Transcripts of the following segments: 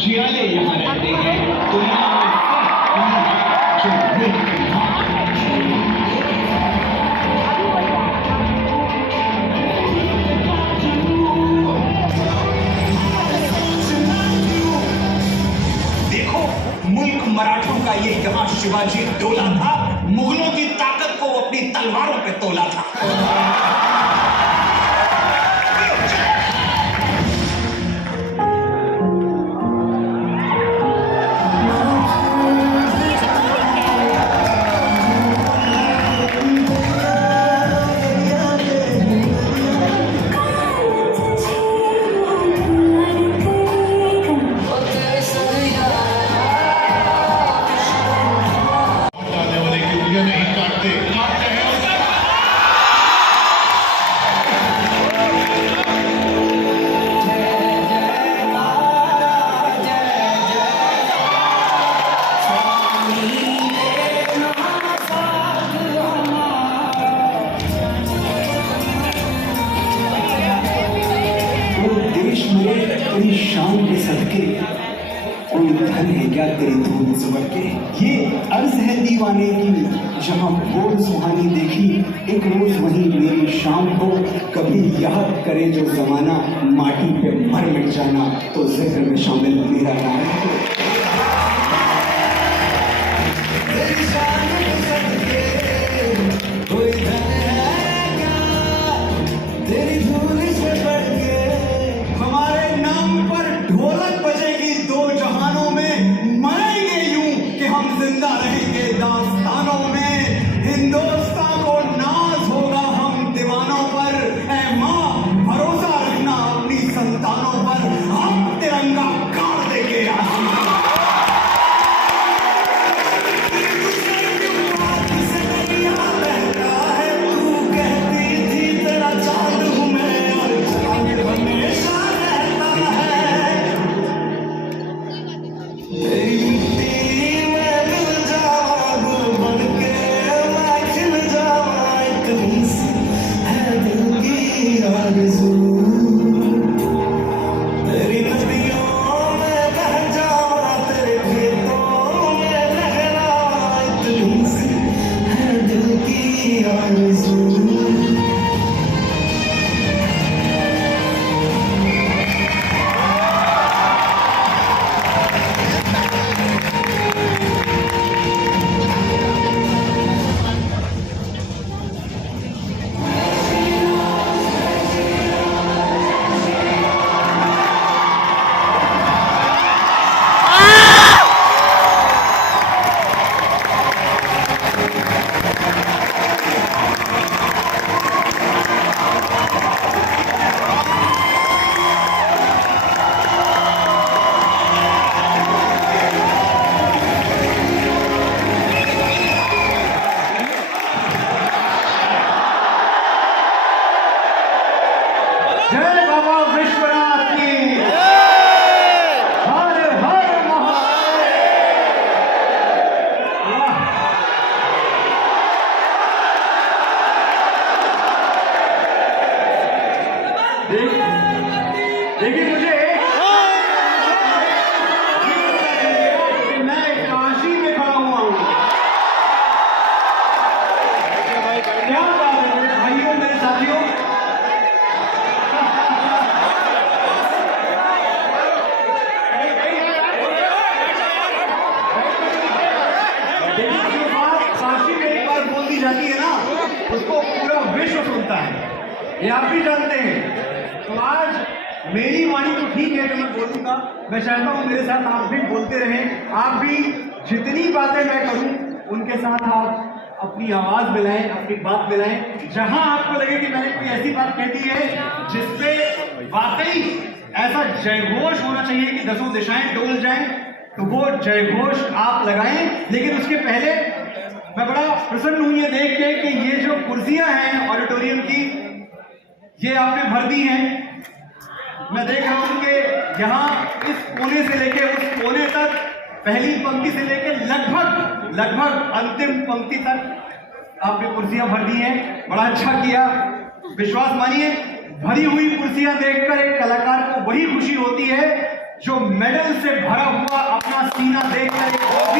जियाले यहाँ रहते हैं। दुनिया में जो मुल्क देखो, मुल्क मराठों का ये यहाँ शिवाजी डोला था, मुगलों की ताकत को वो अपनी तलवारों पे तोला था। तेरी शान के सदके कोई धन है क्या तेरी धूल जुबड़ के। ये अर्ज है दीवाने की, जहाँ बोल सुहानी देखी एक रोज वही मेरी शाम हो। कभी याद करे जो जमाना माटी पे मर मिट जाना, तो जिक्र में शामिल मेरा नाम है। कोई धन है क्या तेरी धूल से बढ़ के, हमारे नाम पर ढोलक बजेगी दो जहानों में, मरेंगे यूं कि हम जिंदा रहेंगे दास्तानों में। हिंदुस्तान को नाज होगा हम दीवानों पर, ऐ माँ भरोसा रखना अपनी संतानों पर, हम तिरंगा गाड़ देंगे आसमान। जय बाबा विश्वनाथ की, हर हर महादेव। देखिए मुझे मैं काशी में खड़ा हुआ हूँ। क्या बात है मेरे भाइयों, मेरे साथियों, जाती है ना, उसको पूरा विश्व सुनता है, ये आप भी जानते हैं। तो आज मेरी वाणी तो ठीक है जो मैं बोलूंगा, मैं चाहता हूं मेरे साथ आप भी बोलते रहें। आप भी जितनी बातें मैं करूं उनके साथ आप अपनी आवाज मिलाएं, अपनी बात मिलाएं। जहां आपको लगे कि मैंने कोई ऐसी बात कह दी है जिसपे वाकई ऐसा जयघोष होना चाहिए कि दसों दिशाएं डोल जाएं, तो वो जयघोष आप लगाएं। लेकिन उसके पहले मैं बड़ा प्रसन्न हूं ये देख के कि ये जो कुर्सियां हैं ऑडिटोरियम की, ये आपने भर दी हैं। मैं देख रहा हूं कि यहाँ इस कोने से लेके उस कोने तक, पहली पंक्ति से लेके लगभग अंतिम पंक्ति तक आपने कुर्सियां भर दी हैं। बड़ा अच्छा किया। विश्वास मानिए, भरी हुई कुर्सियां देखकर एक कलाकार को वही खुशी होती है जो मेडल से भरा हुआ अपना सीना देखकर एक और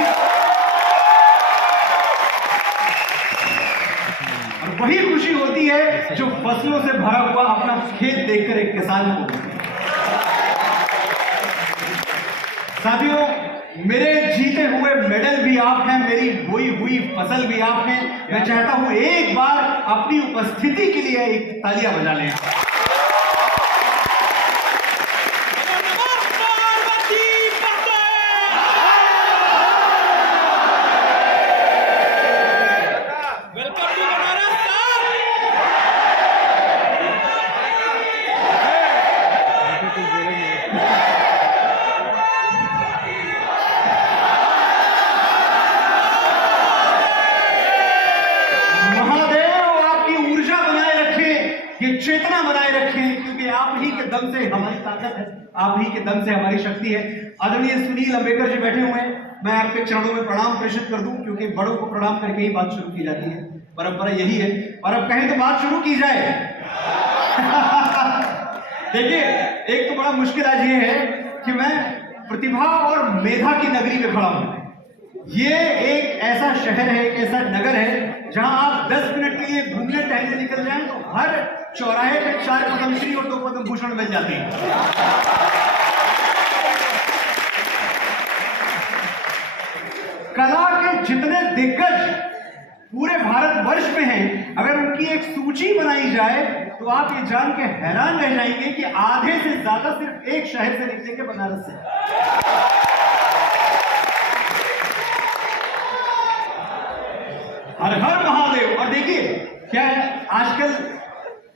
वही खुशी होती है जो फसलों से भरा हुआ अपना खेत देखकर एक किसान को। साथियों, मेरे जीते हुए मेडल भी आप हैं, मेरी बोई हुई फसल भी आप हैं। मैं चाहता हूं एक बार अपनी उपस्थिति के लिए एक तालियां बजा लें। चेतना बनाए रखें, क्योंकि आप ही के दम से हमारी ताकत है, आप ही के दम से हमारी शक्ति है। आदरणीय सुनील अंबेडकर जी बैठे हुए हैं, मैं आपके चरणों में प्रणाम प्रेषित कर दूं, क्योंकि बड़ों को प्रणाम करके ही बात शुरू की जाती है, परंपरा यही है। और अब कहें तो बात शुरू की जाए। देखिए, एक तो बड़ा मुश्किल आज ये है कि मैं प्रतिभा और मेधा की नगरी में खड़ा हूं। ये एक ऐसा शहर है, एक ऐसा नगर है जहां आप 10 मिनट के लिए घूमने टहलने निकल जाएं तो हर चौराहे पे 4 पद्मश्री और 2 पद्म भूषण मिल जाते हैं। कला के जितने दिग्गज पूरे भारतवर्ष में हैं, अगर उनकी एक सूची बनाई जाए तो आप ये जान के हैरान रह जाएंगे कि आधे से ज्यादा सिर्फ एक शहर से निकलेंगे, बनारस से। हर हर महादेव। और देखिए क्या है, आजकल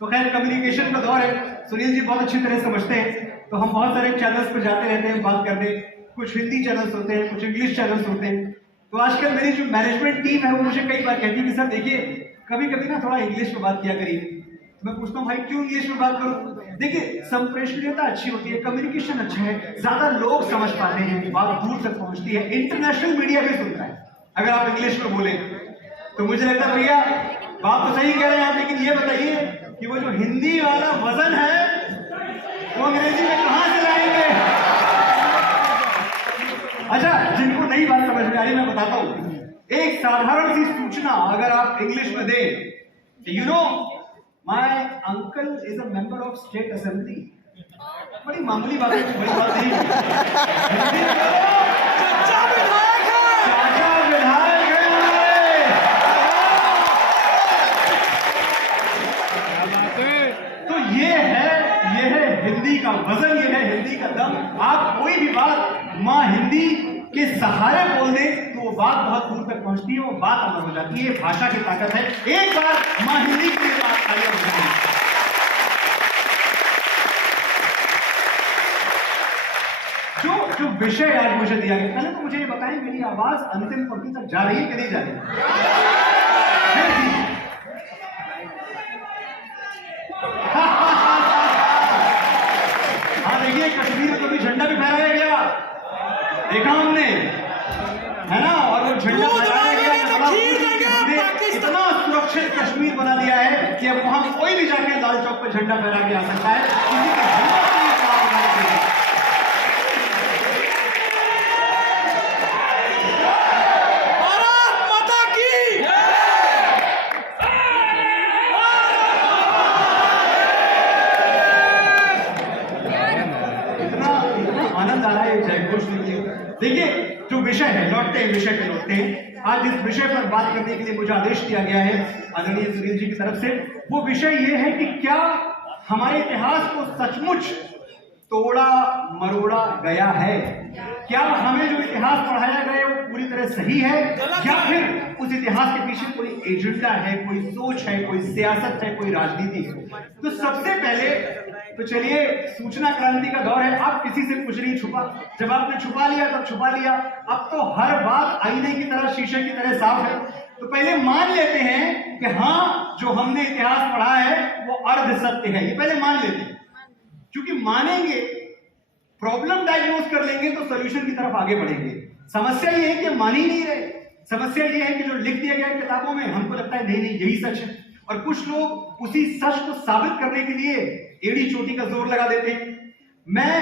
तो खैर कम्युनिकेशन का दौर है, सुनील जी बहुत अच्छी तरह समझते हैं, तो हम बहुत सारे चैनल्स पर जाते रहते हैं बात करने। कुछ हिंदी चैनल्स होते हैं, कुछ इंग्लिश चैनल्स होते हैं। तो आजकल मेरी जो मैनेजमेंट टीम है वो मुझे कई बार कहती है कि सर देखिए, कभी कभी ना थोड़ा इंग्लिश में बात किया करिए। तो मैं पूछता हूँ भाई क्यों इंग्लिश में बात करूँ? देखिए, संप्रेषणीयता अच्छी होती है, कम्युनिकेशन अच्छा है, ज्यादा लोग समझ पाते हैं, बात दूर तक पहुंचती है, इंटरनेशनल मीडिया भी सुनता है अगर आप इंग्लिश में बोले। तो मुझे लगता है भैया बात तो सही कह रहे हैं आप, लेकिन ये बताइए कि वो जो हिंदी वाला वजन है वो अंग्रेजी में कहां से लाएंगे? अच्छा, जिनको नई बात समझ में आ रही मैं बताता हूं। एक साधारण सी सूचना अगर आप इंग्लिश में दें, you know my uncle is a member of state assembly, बड़ी मामूली बात है, बड़ी बात नहीं है। हिंदी का वजन, ये है हिंदी का दम। आप कोई भी बात माँ हिंदी के सहारे बोल दें तो वो बात बहुत दूर तक पहुंचती है, वो बात अमर हो जाती है। भाषा की ताकत है। एक बार माँ हिंदी की बात तालियां बजाएं। जो विषय आज मुझे दिया गया, पहले तो मुझे ये बताएं मेरी आवाज अंतिम पंक्ति तक जा रही है कि नहीं जा रही? देखिए, कश्मीर में तो भी झंडा भी फहराया गया, देखा हमने, है ना? और वो झंडा फहराया गया, इतना सुरक्षित कश्मीर बना दिया है कि अब वहां कोई भी जाके लाल चौक पर झंडा फहरा के आ सकता है, किसी का झंडा भारत माता की। आनंद आ रहा है जयघोष लीजिए। देखिए, जो विषय है, लौटते हैं विषय पे लौटते हैं। आज इस विषय पर बात करने के लिए मुझे आदेश दिया गया है आदरणीय सुनील जी की तरफ से। वो विषय ये है कि क्या हमारे इतिहास को सचमुच तोड़ा मरोड़ा गया है? क्या हमें जो इतिहास पढ़ाया गया है वो पूरी तरह सही है, या फिर उस इतिहास के पीछे कोई एजेंडा है, कोई सोच है, कोई सियासत है, कोई राजनीति है? तो सबसे पहले तो चलिए, सूचना क्रांति का दौर है, आप किसी से कुछ नहीं छुपा। जब आपने छुपा लिया तब छुपा लिया, अब तो हर बात आईने की तरह, शीशे की तरह साफ है। तो पहले मान लेते हैं कि हाँ, जो हमने इतिहास पढ़ा है वो अर्ध सत्य है, ये पहले मान लेते हैं। क्योंकि मानेंगे, प्रॉब्लम डायग्नोज कर लेंगे तो सॉल्यूशन की तरफ आगे बढ़ेंगे। समस्या ये है कि मान ही नहीं रहे। समस्या ये है कि जो लिख दिया गया है किताबों में, हमको लगता है नहीं नहीं यही सच है, और कुछ लोग उसी सच को साबित करने के लिए एड़ी चोटी का जोर लगा देते हैं। मैं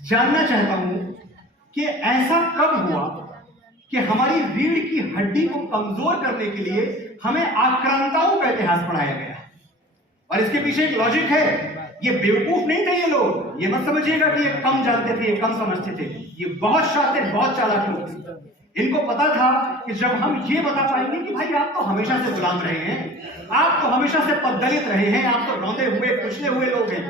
जानना चाहता हूं कि ऐसा कब हुआ कि हमारी रीढ़ की हड्डी को कमजोर करने के लिए हमें आक्रांताओं का इतिहास पढ़ाया गया। और इसके पीछे एक लॉजिक है। ये बेवकूफ नहीं थे ये लोग, ये मत समझिएगा कि ये कम जानते थे, ये कम समझते थे। ये बहुत शातिर, बहुत चालाक लोग थे। इनको पता था कि जब हम ये बता पाएंगे कि भाई आप तो हमेशा से गुलाम रहे हैं, आप तो हमेशा से पददलित रहे हैं, आप तो रौंदे हुए कुचले हुए लोग हैं,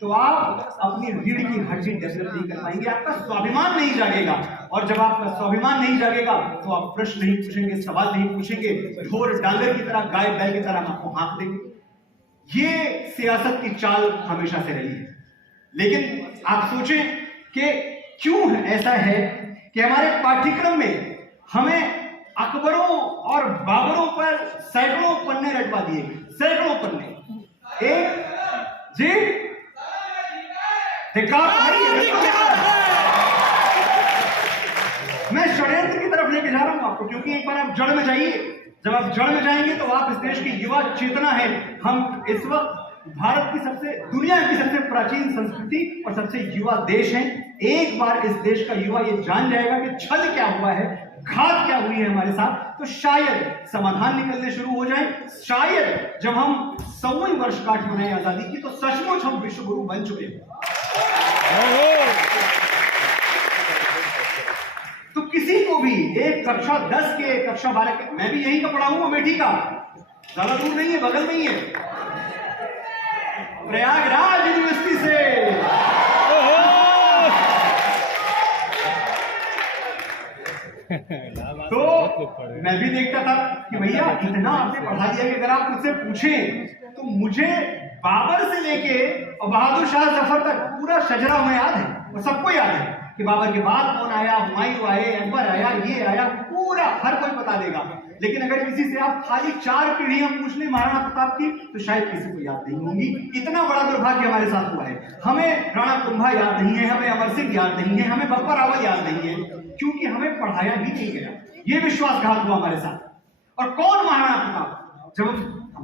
तो आप अपनी रीढ़ की हड्डी डेवलप नहीं कर पाएंगे, आपका स्वाभिमान नहीं जागेगा। और जब आपका स्वाभिमान नहीं जागेगा तो आप प्रश्न नहीं पूछेंगे, सवाल नहीं पूछेंगे, ढोर डांगर की तरह, गाय बैल की तरह आपको हाँक देंगे। ये सियासत की चाल हमेशा से रही है। लेकिन आप सोचें कि क्यों ऐसा है कि हमारे पाठ्यक्रम में हमें अकबरों और बाबरों पर सैकड़ों पन्ने रटवा दिए, सैकड़ों पन्ने। एक जी मैं षड्यंत्र की तरफ लेके जा रहा हूं आपको, क्योंकि एक बार आप जड़ में जाइए। जब आप जड़ में जाएंगे तो आप इस देश की युवा चेतना है। हम इस वक्त भारत की दुनिया की सबसे प्राचीन संस्कृति और सबसे युवा देश हैं। एक बार इस देश का युवा ये जान जाएगा कि छल क्या हुआ है, घात क्या हुई है हमारे साथ, तो शायद समाधान निकलने शुरू हो जाए। शायद जब हम 100वीं वर्षगांठ मनाएं आजादी की, तो सचमुच हम विश्व गुरु बन चुके हैं। तो किसी को भी एक कक्षा 10 के, कक्षा 12 के, मैं भी यही का पढ़ा हूं अमेठी का, ज्यादा दूर नहीं है, बगल में ही है, प्रयागराज यूनिवर्सिटी से। तो मैं भी देखता था कि भैया इतना आपने पढ़ा दिया कि अगर आप मुझसे पूछें तो मुझे बाबर से लेके और बहादुर शाह जफर तक पूरा शजरा में याद है, और सबको याद है कि बाबर के बाद कौन आया, हुमायूं आए, अकबर आया, ये आया, पूरा हर कोई बता देगा। लेकिन अगर किसी से आप खाली 4 पीढ़ियां पूछ लें महाराणा प्रताप की, तो शायद किसी को याद नहीं होंगी। इतना बड़ा दुर्भाग्य हमारे साथ हुआ है। हमें राणा कुंभा याद नहीं है, हमें अमर सिंह याद नहीं है, हमें बप्पा रावल याद नहीं है, क्योंकि हमें पढ़ाया ही नहीं गया। ये विश्वासघात हुआ हमारे साथ। और कौन महाराणा प्रताप? जब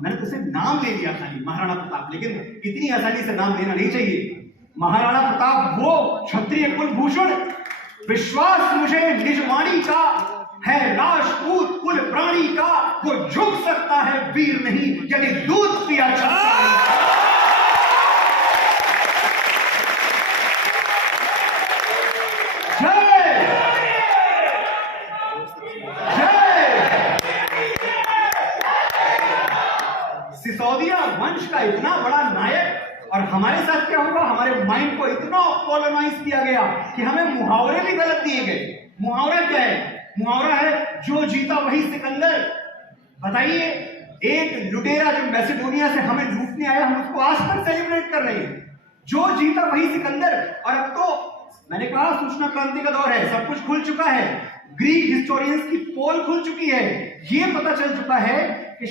मैंने तो सिर्फ नाम ले लिया खाली महाराणा प्रताप, लेकिन इतनी आसानी से नाम लेना नहीं चाहिए। महाराणा प्रताप वो क्षत्रिय कुलभूषण, विश्वास मुझे निजवाणी का है, राजपूत कुल प्राणी का, वो झुक सकता है वीर नहीं यदि दूध पिया छत्ता। सिसोदिया वंश का इतना बड़ा नायक। और हमारे साथ क्या हुआ, हमारे माइंड को इतना कॉलोनाइज किया गया कि हमें मुहावरे भी गलत दिए गए। मुहावरा क्या है? मुहावरा है जो जीता वही सिकंदर। बताइए, एक लुटेरा जो मैसेडोनिया से हमें लूटने आया, हम उसको आज तक सेलिब्रेट कर रहे हैं, जो जीता वही सिकंदर। और अब तो मैंने कहा सूचना क्रांति का दौर है, सब कुछ खुल चुका है। ग्रीक हिस्टोरियंस की पोल खुल चुकी है। ये पता चल चुका है कि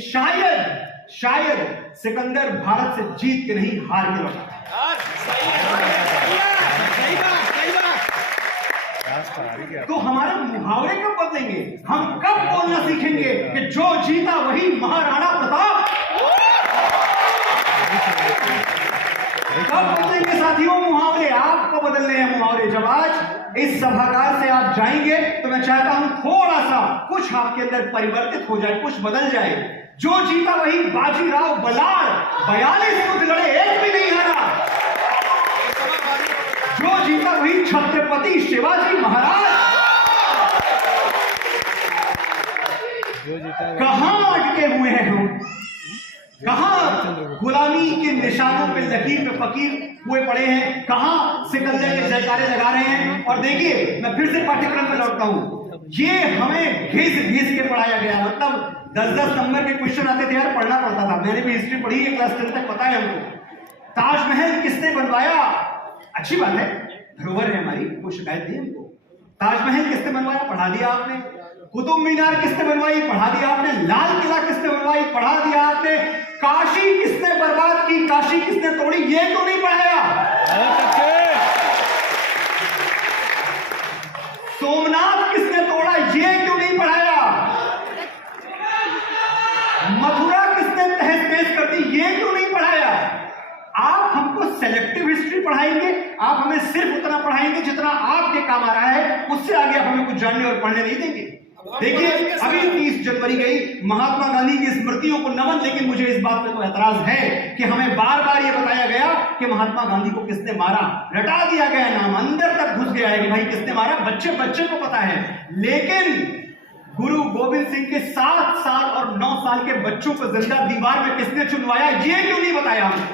शायद सिकंदर भारत से जीत के नहीं, हार के लौटा। तो हमारे मुहावरे कब बदलेंगे? हम कब बोलना सीखेंगे कि जो जीता वही महाराणा प्रताप? कब बदलेंगे साथियों मुहावरे? आपको बदलने हैं मुहावरे। जब आज इस सभागार से आप जाएंगे तो मैं चाहता हूं थोड़ा सा कुछ आपके अंदर परिवर्तित हो जाए, कुछ बदल जाए। जो जीता वही बाजीराव बलार, 42 युद्ध लड़े, एक भी नहीं हारा। जो जीता वही छत्रपति शिवाजी महाराज। कहां अटके हुए हैं हम? कहां गुलामी के निशानों पे, लकीर पे फकीर हुए पड़े हैं? कहां सिकंदर के जयकारे लगा रहे हैं? और देखिए, मैं फिर से पाठ्यक्रम पे लौटता हूं। ये हमें घिस के पढ़ाया गया। मतलब 10-10 नंबर के क्वेश्चन आते थे यार, पढ़ना पड़ता था। मैंने भी हिस्ट्री पढ़ी है, क्लास 10 तक पता है हमको। ताजमहल किसने बनवाया? अच्छी बात है, धरोहर है हमारी, कोई शिकायत नहीं हमको। ताजमहल किसने बनवाया? पढ़ा दिया आपने। कुतुब मीनार किसने बनवाई? पढ़ा दिया आपने। लाल किला किसने बनवाई? पढ़ा दिया आपने। काशी किसने बर्बाद की? काशी किसने तोड़ी? ये तो नहीं पढ़ाया। सोमनाथ किसने तोड़ा? ये क्यों नहीं पढ़ाया? मथुरा किसने तहस नहस कर दी? ये क्यों नहीं पढ़ाया? आप हमको सेलेक्टिव हिस्ट्री पढ़ाएंगे, आप हमें सिर्फ उतना पढ़ाएंगे जितना आपके काम आ रहा है, उससे आगे आप हमें कुछ जानने और पढ़ने नहीं देंगे। देखिए, अभी 30 जनवरी गई, महात्मा गांधी की स्मृतियों को नमन, लेकिन मुझे इस बात पे तो ऐतराज है कि हमें बार बार ये बताया गया कि महात्मा गांधी को किसने मारा, रटा दिया गया नाम, अंदर तक घुस गया है कि भाई किसने मारा, बच्चे बच्चे को पता है, लेकिन गुरु गोविंद सिंह के 7 साल और 9 साल के बच्चों को जिंदा दीवार में किसने चुनवाया, ये क्यों नहीं बताया हमने?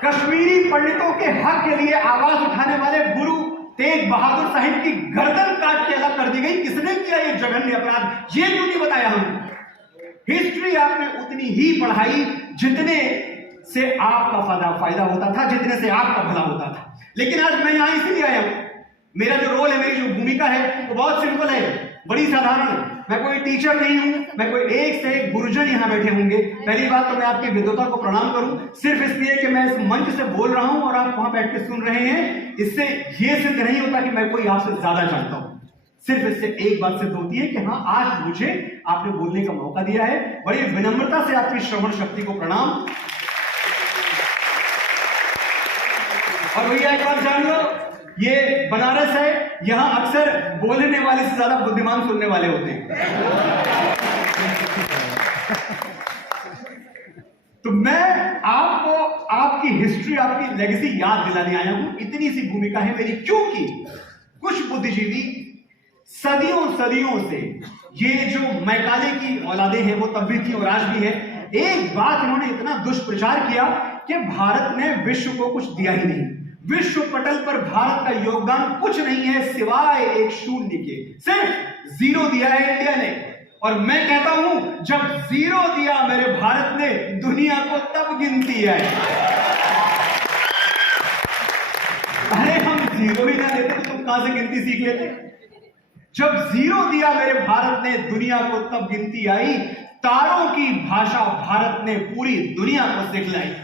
कश्मीरी पंडितों के हक के लिए आवाज उठाने वाले गुरु तेग बहादुर साहिब की गर्दन काट के अलग कर दी गई, किसने किया ये जघन्य अपराध, ये क्यों नहीं बताया हमने? हिस्ट्री आपने उतनी ही पढ़ाई जितने से आपका फायदा होता था, जितने से आपका भला होता था। लेकिन आज मैं यहां इसलिए आया हूं, मेरा जो रोल है, मेरी जो भूमिका है, वो बहुत सिंपल है, बड़ी साधारण। मैं कोई टीचर नहीं हूं, मैं कोई एक से एक गुरुजन यहां बैठे होंगे। पहली बात तो मैं आपकी विद्वता को प्रणाम करूं, सिर्फ इसलिए कि मैं इस मंच से बोल रहा हूं और आप वहां बैठ के सुन रहे हैं, इससे यह सिद्ध नहीं होता कि मैं कोई आपसे ज्यादा जानता हूं। सिर्फ इससे एक बात सिद्ध होती है कि हाँ, आज मुझे आपने बोलने का मौका दिया है। बड़ी विनम्रता से आपकी श्रवण शक्ति को प्रणाम। और भैया एक बात जान लो, ये बनारस है, यहां अक्सर बोलने वाले से ज्यादा बुद्धिमान सुनने वाले होते हैं। तो मैं आपको आपकी हिस्ट्री, आपकी लेगेसी याद दिलाने आया हूं। इतनी सी भूमिका है मेरी, क्योंकि कुछ बुद्धिजीवी सदियों सदियों से, ये जो मैकाले की औलादे हैं वो तब भी थी और आज भी है, एक बात इन्होंने इतना दुष्प्रचार किया कि भारत ने विश्व को कुछ दिया ही नहीं, विश्व पटल पर भारत का योगदान कुछ नहीं है सिवाय एक शून्य के, सिर्फ 0 दिया है इंडिया ने। और मैं कहता हूं, जब 0 दिया मेरे भारत ने, दुनिया को तब गिनती है। अरे हम 0 ही ना देते तो तुम कहां से गिनती सीख लेते? जब 0 दिया मेरे भारत ने, दुनिया को तब गिनती आई। तारों की भाषा भारत ने पूरी दुनिया को सिखलाई।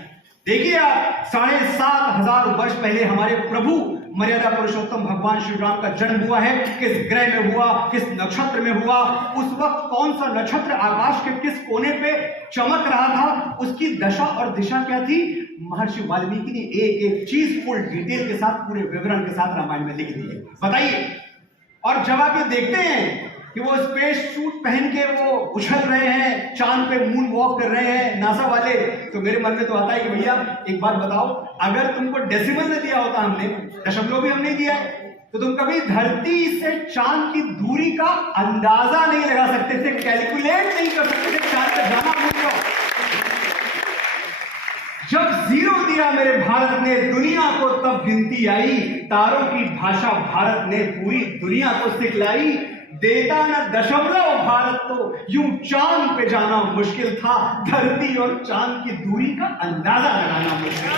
देखिए आप, 7,500 वर्ष पहले हमारे प्रभु मर्यादा पुरुषोत्तम भगवान श्री राम का जन्म हुआ है। किस ग्रह में हुआ, किस नक्षत्र में हुआ, उस वक्त कौन सा नक्षत्र आकाश के किस कोने पे चमक रहा था, उसकी दशा और दिशा क्या थी, महर्षि वाल्मीकि ने एक एक चीज फुल डिटेल के साथ, पूरे विवरण के साथ रामायण में लिख दी है। बताइए, और जब आप ये देखते हैं कि वो स्पेस सूट पहन के वो उछल रहे हैं, चांद पे मून वॉक कर रहे हैं नासा वाले, तो मेरे मन में तो आता है कि भैया एक बात बताओ, अगर तुमको डेसिमल में दिया होता, हमने दशमलव भी हमने दिया, तो तुम कभी धरती से चांद की दूरी का अंदाजा नहीं लगा सकते थे, कैलकुलेट नहीं कर सकते थे, चांद पे जाना भूल जाओ। जब 0 दिया मेरे भारत ने, दुनिया को तब गिनती आई। तारों की भाषा भारत ने पूरी दुनिया को सिखलाई। देता न दशमलव भारत तो, यूं चांद पे जाना मुश्किल था, धरती और चांद की दूरी का अंदाजा लगाना मुश्किल।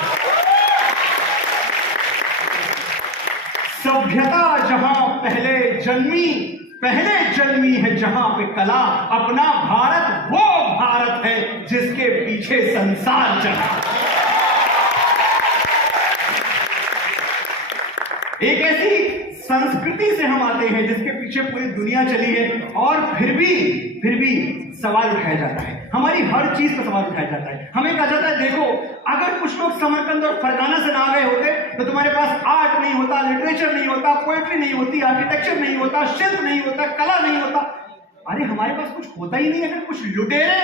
सभ्यता जहां पहले जन्मी है जहां पे कला, अपना भारत वो भारत है जिसके पीछे संसार चला। एक ऐसी संस्कृति से हम आते हैं जिसके पीछे पूरी दुनिया चली है, और फिर भी सवाल उठाया जाता है, हमारी हर चीज पर सवाल उठाया जाता है। हमें कहा जाता है, देखो अगर कुछ लोग समरकंद और फरगाना से ना गए होते तो तुम्हारे पास आर्ट नहीं होता, लिटरेचर नहीं होता, पोएट्री नहीं होती, आर्किटेक्चर नहीं होता, शिल्प नहीं होता, कला नहीं होता। अरे हमारे पास कुछ होता ही नहीं। अगर कुछ लुटेरे,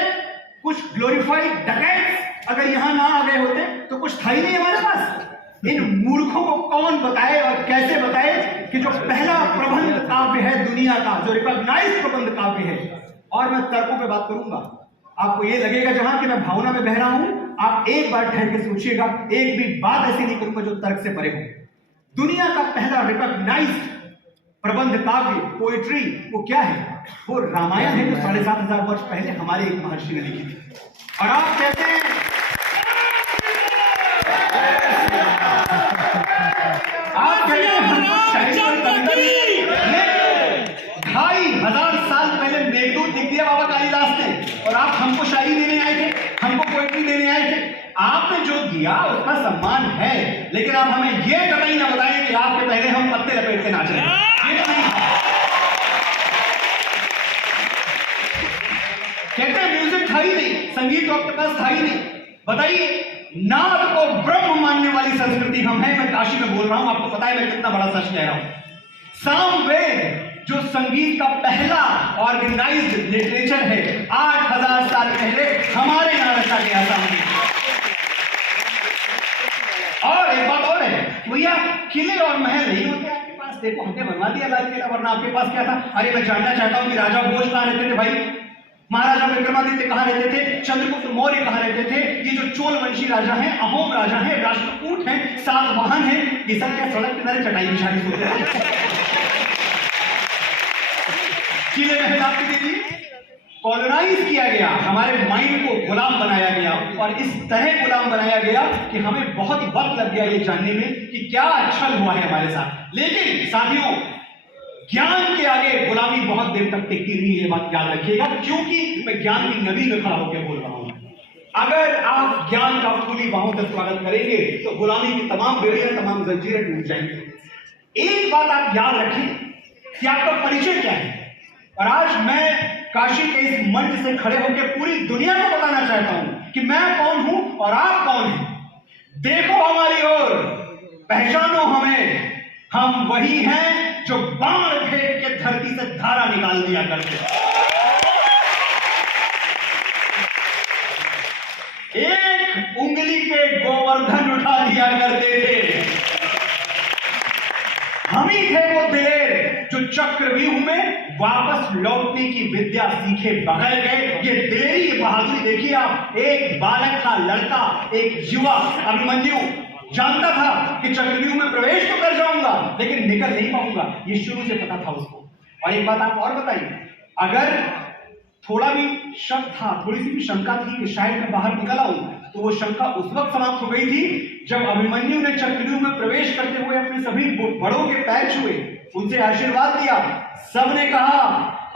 कुछ ग्लोरीफाइड डकैट्स अगर यहां ना आ गए होते तो कुछ था ही नहीं हमारे पास। इन मूर्खों को कौन बताए और कैसे बताए कि जो पहला प्रबंध काव्य है दुनिया का, जो रिकॉग्नाइज्ड प्रबंध काव्य है, और मैं तर्कों पे बात करूंगा, आपको ये लगेगा जहां कि मैं भावना में बह रहा हूं, आप एक बार ठहर के सोचिएगा, एक भी बात ऐसी नहीं करूंगा जो तर्क से परे हो। दुनिया का पहला रिकॉग्नाइज्ड प्रबंध काव्य, पोएट्री, वो क्या है? वो रामायण है, जो 7,500 वर्ष पहले हमारे एक महर्षि ने लिखी थी। और आप कहते हैं ढाई हजार साल पहले मेघदूत लिख दिया बाबा कालिदास ने, और आप हमको शायरी देने आए थे, हमको पोएट्री देने आए थे। आपने जो दिया उसका सम्मान है, लेकिन आप हमें यह कतई ना बताएं कि आपके पहले हम पत्ते लपेट के नाचे। ये नहीं, कहते हैं म्यूजिक था ही नहीं, संगीत तो आपके पास था ही नहीं, बताइए, नाद को ब्रह्म मानने वाली संस्कृति हम हैं। मैं काशी में बोल रहा हूं, आपको पता है मैं कितना बड़ा सच कह रहा हूं। सामवेद जो संगीत का पहला ऑर्गेनाइज्ड लिटरेचर है, 8000 साल पहले हमारे यहां रचा गया सामवेद। और एक बात और है, भैया किले और महल नहीं होते आपके पास। देखो हमने बनवा दिया लाल किला, वरना आपके पास क्या था? अरे मैं जानना चाहता हूं कि राजा भोज कहां रहते थे भाई, महाराजा विक्रमादित्य कहां रहते थे, चंद्रगुप्त मौर्य कहां रहते थे, ये जो चोल वंशी राजा हैं, अहोम राजा हैं, राष्ट्रकूट हैं, सातवाहन हैं, ये सब क्या सड़क किनारे चटाई बिछाई होते थे? किले महल आपके देखिए कॉलोनाइज किया गया, हमारे माइंड को गुलाम बनाया गया, और इस तरह गुलाम बनाया गया कि हमें बहुत वक्त लग गया ये जानने में कि क्या छल हुआ है हमारे साथ। लेकिन साथियों, ज्ञान के आगे गुलामी बहुत देर तक टिकती नहीं, ये बात याद रखिएगा, क्योंकि मैं ज्ञान की नदी में खड़ा होकर बोल रहा हूं। अगर आप ज्ञान का खुली बाहों से स्वागत करेंगे तो गुलामी की तमाम बेड़ियां, तमाम जंजीरें टूट जाएंगी। एक बात आप याद रखें कि आपका परिचय क्या है। और आज मैं काशी के इस मंच से खड़े होकर पूरी दुनिया को बताना चाहता हूं कि मैं कौन हूं और आप कौन हैं। देखो हमारी ओर, पहचानो हमें, हम वही हैं जो बाण फेंक के धरती से धारा निकाल दिया करते, एक उंगली पे गोवर्धन उठा दिया करते थे। हम ही थे वो दिलेर जो चक्रव्यूह में वापस लौटने की विद्या सीखे बगैर गए। ये दिलेरी, ये बहादुरी देखिए आप। एक बालक था, लड़का, एक युवा अभिमन्यु जानता था कि चक्रव्यूह में प्रवेश तो कर जाऊंगा लेकिन निकल नहीं पाऊंगा, ये शुरू से पता था उसको। और एक बात आप और बताइए, अगर थोड़ा भी शक था, थोड़ी सी भी शंका थी कि शायद मैं बाहर निकल आऊं, तो वो शंका उस वक्त समाप्त हो गई थी जब अभिमन्यु ने चक्रव्यूह में प्रवेश करते हुए अपने सभी बड़ों के पैर छुए, उनसे आशीर्वाद दिया। सबने कहा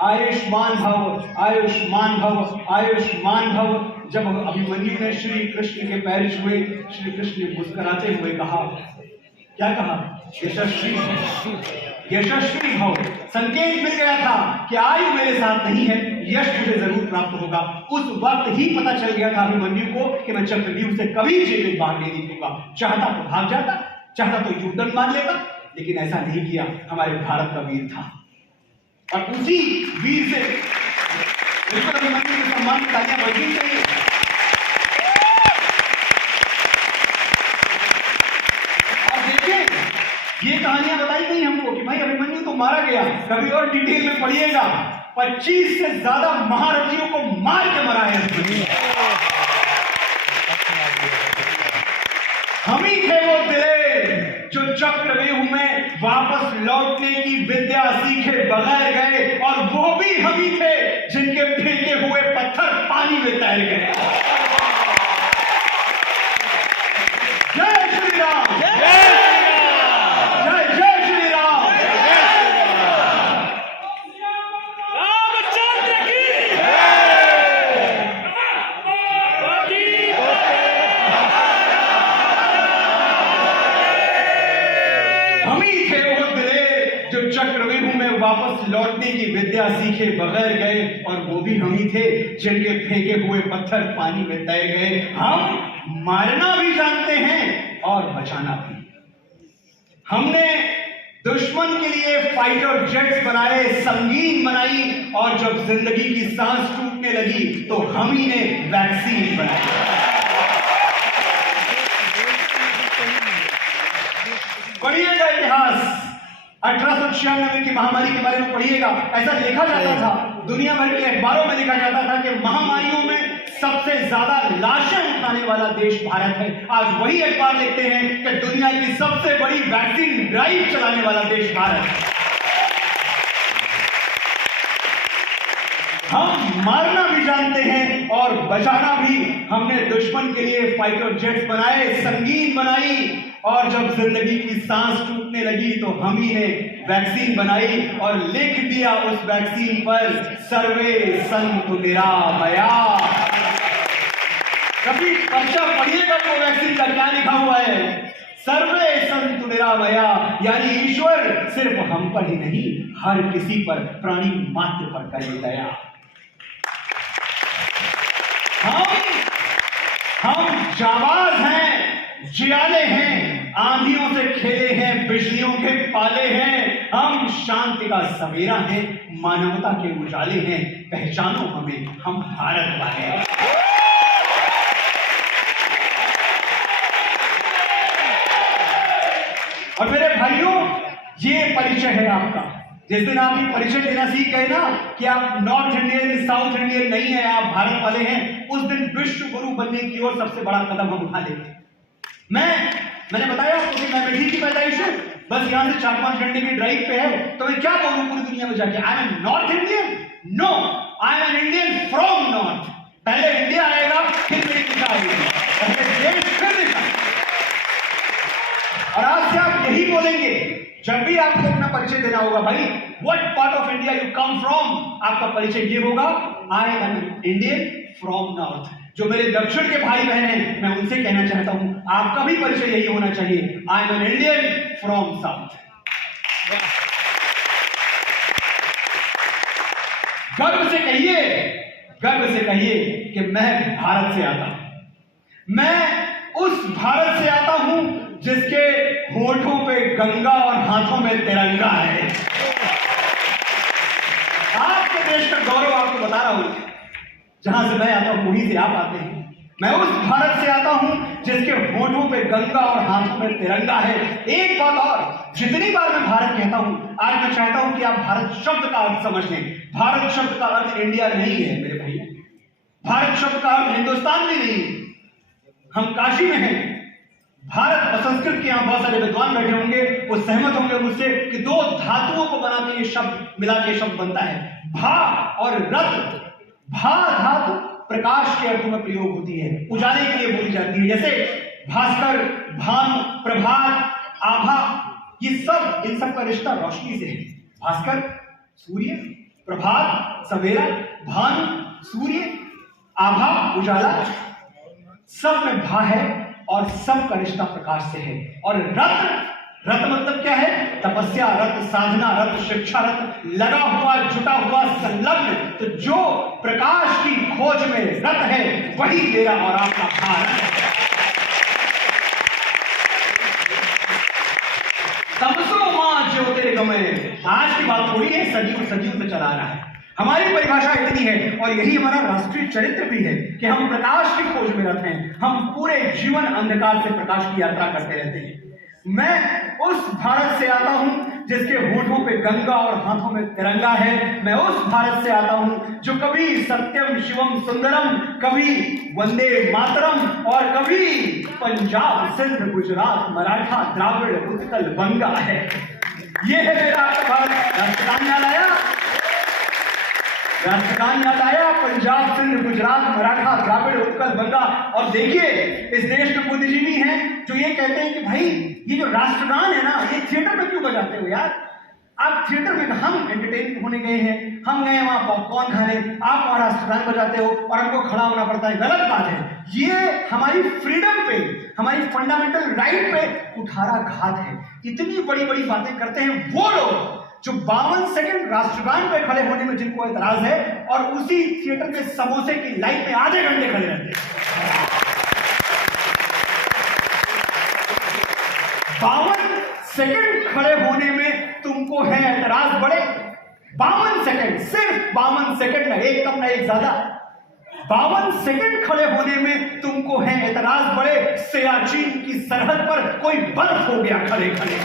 आयुष्मान भव, आयुष्मान भव, आयुष्मान भव। जब अभिमन्यु ने श्री कृष्ण के पैर छुए, श्री कृष्ण ने मुस्कुराते हुए कहा, क्या कहा? यशस्वी, यशस्वी भव। संकेत मिल गया था कि आयु मेरे साथ नहीं है, यश मुझे जरूर प्राप्त होगा। उस वक्त ही पता चल गया था अभिमन्यु को कि मैं चक्रव्यूह से कभी जीवित बाहर नहीं निकलूंगा। चाहता तो भाग जाता, चाहता तो युद्धन मान लेता, लेकिन ऐसा नहीं किया। हमारे भारत का वीर था, और उसी वीर से बिल्कुल अभिमन्यु के सम्मान की तालियां बजनी चाहिए। और देखिए, ये कहानियां बताई गई हमको कि भाई अभिमन्यु तो मारा गया, कभी और डिटेल में पढ़िएगा। 25 से ज्यादा महारथियों को मार के मरा है। हम ही थे वो दिलेर जो चक्रव्यूह में वापस लौटने की विद्या सीखे बगैर गए, और वो भी हम ही थे जिनके फेंके हुए पत्थर पानी में तैर गए। जय श्री राम, जय जय श्री राम, रामचंद्र की हम ही थे वो दिलेर जो चक्रव्यूह में वापस लौटने की विद्या सीखे बगैर गए, और वो भी हम ही थे जिनके फेंके हुए पत्थर पानी में तैर गए। हम मारना भी जानते हैं और बचाना भी। हमने दुश्मन के लिए फाइटर जेट्स बनाए, संगीन बनाई, और जब जिंदगी की सांस टूटने लगी तो हम ही ने वैक्सीन बनाई। पढ़िएगा इतिहास, 1896 की महामारी के बारे में पढ़िएगा। ऐसा लिखा जाता था, दुनिया भर के अखबारों में लिखा जाता था कि महामारियों में सबसे ज्यादा लाशें उठाने वाला देश भारत है। आज वही अखबार लिखते हैं कि दुनिया की सबसे बड़ी वैक्सीन ड्राइव चलाने वाला देश भारत है। हम मारना भी जानते हैं और बचाना भी। हमने दुश्मन के लिए फाइटर जेट्स बनाए, संगीन बनाई, और जब जिंदगी की सांस टूटने लगी तो हम ही ने वैक्सीन बनाई और लिख दिया उस वैक्सीन पर सर्वे संतु निरामया। कभी पर्चा पढ़िएगा तो वैक्सीन का क्या लिखा हुआ है? सर्वे संतु निरामया, यानी ईश्वर सिर्फ हम पर ही नहीं, हर किसी पर, प्राणी मात्र पर करे दया। हम जाबाज हैं, जियाले हैं, आंधियों से खेले हैं, बिजलियों के पाले हैं। हम शांति का सवेरा हैं, मानवता के उजाले हैं। पहचानो हमें, हम भारत वाले हैं। और मेरे भाइयों, ये परिचय है आपका। जिस दिन आप ये परिचय देना सीख गए ना कि आप नॉर्थ इंडियन, साउथ इंडियन नहीं है, आप भारत वाले हैं, उस दिन विश्व गुरु बनने की ओर सबसे बड़ा कदम हम उठा लेंगे। मैंने बताया आपको कि मैं मेढी की पैदाइश हूं, बस यहां से 4-5 घंटे की ड्राइव पे है, तो मैं क्या बोलूं पूरी दुनिया में जाके? I am north Indian? No, I am an Indian from north. पहले इंडिया आएगा, फिर मेरी दिशा आएगी, पहले देश फिर दिशा। और आज से आप यही बोलेंगे जब भी आपको अपना परिचय देना होगा, भाई what part of India you come from, आपका परिचय ये होगा, I am Indian from north. जो मेरे दक्षिण के भाई बहन हैं, मैं उनसे कहना चाहता हूं, आपका भी परिचय यही होना चाहिए, आई am an Indian from south. गर्व से कहिए, गर्व से कहिए कि मैं भारत से आता हूं। मैं उस भारत से आता हूं जिसके होठों पे गंगा और हाथों में तिरंगा है। आपके देश का गौरव आपको बता रहा हूं, जहां से मैं आता हूं वहीं से आप आते हैं। मैं उस भारत से आता हूं जिसके होठों पे गंगा और हाथों में तिरंगा है। एक बात और, जितनी बार मैं भारत कहता हूं, आज मैं चाहता हूं कि आप भारत शब्द का अर्थ समझ लें। भारत शब्द का अर्थ इंडिया नहीं है मेरे भैया, भारत शब्द का अर्थ हिंदुस्तान भी नहीं है। हम काशी में हैं। भारत और संस्कृत के यहां बहुत सारे विद्वान बैठे होंगे, वो सहमत होंगे मुझसे कि दो धातुओं को बना के ये शब्द मिला के शब्द बनता है, भा और रत। भा धातु प्रकाश के अर्थ में प्रयोग होती है, उजाले के लिए बोली जाती है। जैसे भास्कर, भानु, प्रभात, आभा, ये सब, इन सब का रिश्ता रोशनी से है। भास्कर सूर्य, प्रभात सवेरा, भानु सूर्य, आभा उजाला, सब में भा है और सब का रिश्ता प्रकाश से है। और रत, रत मतलब क्या है? तपस्या रत, साधना रत, शिक्षा रत, लगा हुआ, जुटा हुआ, संलग्न। तो जो प्रकाश की खोज में रत है, वही मेरा और आपका भारत है। तमसो मां ज्योतिर्गमय, आज की बात थोड़ी है, सदियों सदियों से चला रहा है। हमारी परिभाषा इतनी है, और यही हमारा राष्ट्रीय चरित्र भी है, कि हम प्रकाश की खोज में रहते हैं। हम पूरे जीवन अंधकार से प्रकाश की यात्रा करते रहते हैं। मैं उस भारत से आता हूं जिसके होठों पे गंगा और हाथों में तिरंगा है। मैं उस भारत से आता हूं जो कभी सत्यम शिवम सुंदरम, कभी वंदे मातरम, और कभी पंजाब, सिंध, गुजरात, मराठा, द्राविड़, उत्कल, बंगा है। ये है मेरा आपका भारत। राष्ट्रगान याद आया? राष्ट्रगान याद आया? पंजाब, सिंध, गुजरात, मराठा, द्राविड़, उत्कल, बंगा। और देखिए, इस देश में बुद्धिजीवी हैं जो ये कहते हैं कि भाई ये जो राष्ट्रगान है ना, ये थिएटर में क्यों बजाते हो यार? आप थिएटर में, हम एंटरटेन होने गए हैं, हम गए वहां पॉपकॉर्न खाने, आप वहां राष्ट्रगान बजाते हो और हमको खड़ा होना पड़ता है। गलत बात है। ये हमारी फ्रीडम पे, हमारी फंडामेंटल राइट पे कुठाराघात है। इतनी बड़ी बड़ी बातें करते हैं वो लोग जो 52 सेकंड राष्ट्रगान पे खड़े होने में जिनको एतराज है, और उसी थिएटर के समोसे की लाइन में आधे घंटे खड़े रहते हैं। 52 सेकंड खड़े होने में तुमको है एतराज बड़े? 52 सेकंड, सिर्फ 52 सेकंड, ना एक कम ना एक ज्यादा। 52 सेकंड खड़े होने में तुमको है एतराज बड़े? सियाचिन की सरहद पर कोई बर्फ हो गया खड़े खड़े।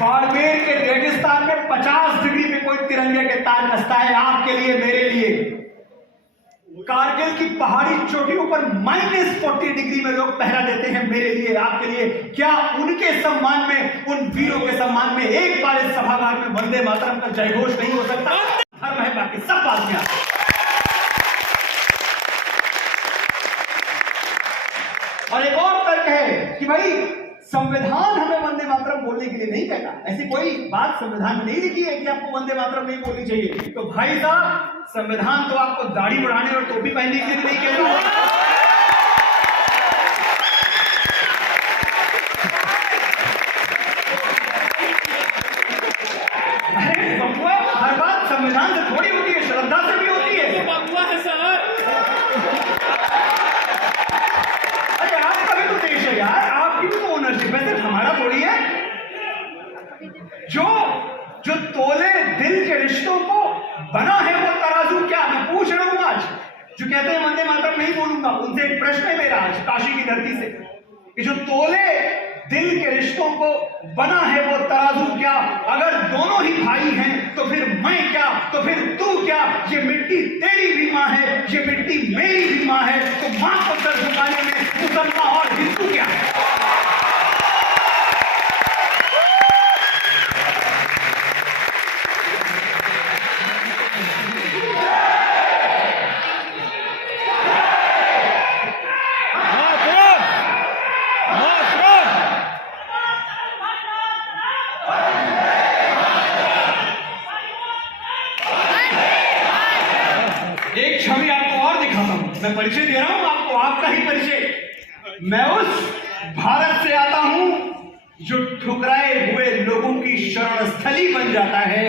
बाड़मेर के रेगिस्तान में 50 डिग्री पे कोई तिरंगे के तार कसता है, आपके लिए, मेरे लिए। कारगिल की पहाड़ी चोटियों पर -40 डिग्री में लोग पहरा देते हैं, मेरे लिए, आपके लिए। क्या उनके सम्मान में, उन वीरों के सम्मान में एक बार इस सभागार में वंदे मातरम का जयघोष नहीं हो सकता? धर्म है, बाकी सब बात में। और एक और तर्क है कि भाई संविधान हमें वंदे मातरम बोलने के लिए नहीं कहता। ऐसी कोई बात संविधान में नहीं लिखी है कि आपको वंदे मातरम नहीं बोलनी चाहिए। तो भाई साहब, संविधान तो आपको दाढ़ी बढ़ाने और टोपी पहनने के लिए नहीं कहता। अरे बबुआ, हर बात संविधान जो कहते हैं वंदे मातरम नहीं बोलूंगा, उनसे एक प्रश्न है मेरा आज काशी की धरती से कि जो तोले दिल के रिश्तों को बना है वो तराजू क्या? अगर दोनों ही भाई हैं तो फिर मैं क्या, तो फिर तू क्या? ये मिट्टी तेरी भी मां है, ये मिट्टी मेरी भी मां है, तो मां को सर झुकाने में मुसलमान और हिंदू क्या है? एक छवि आपको और दिखाता हूं, मैं परिचय दे रहा हूं आपको, आपका ही परिचय। मैं उस भारत से आता हूं जो ठुकराए हुए लोगों की शरण स्थली बन जाता है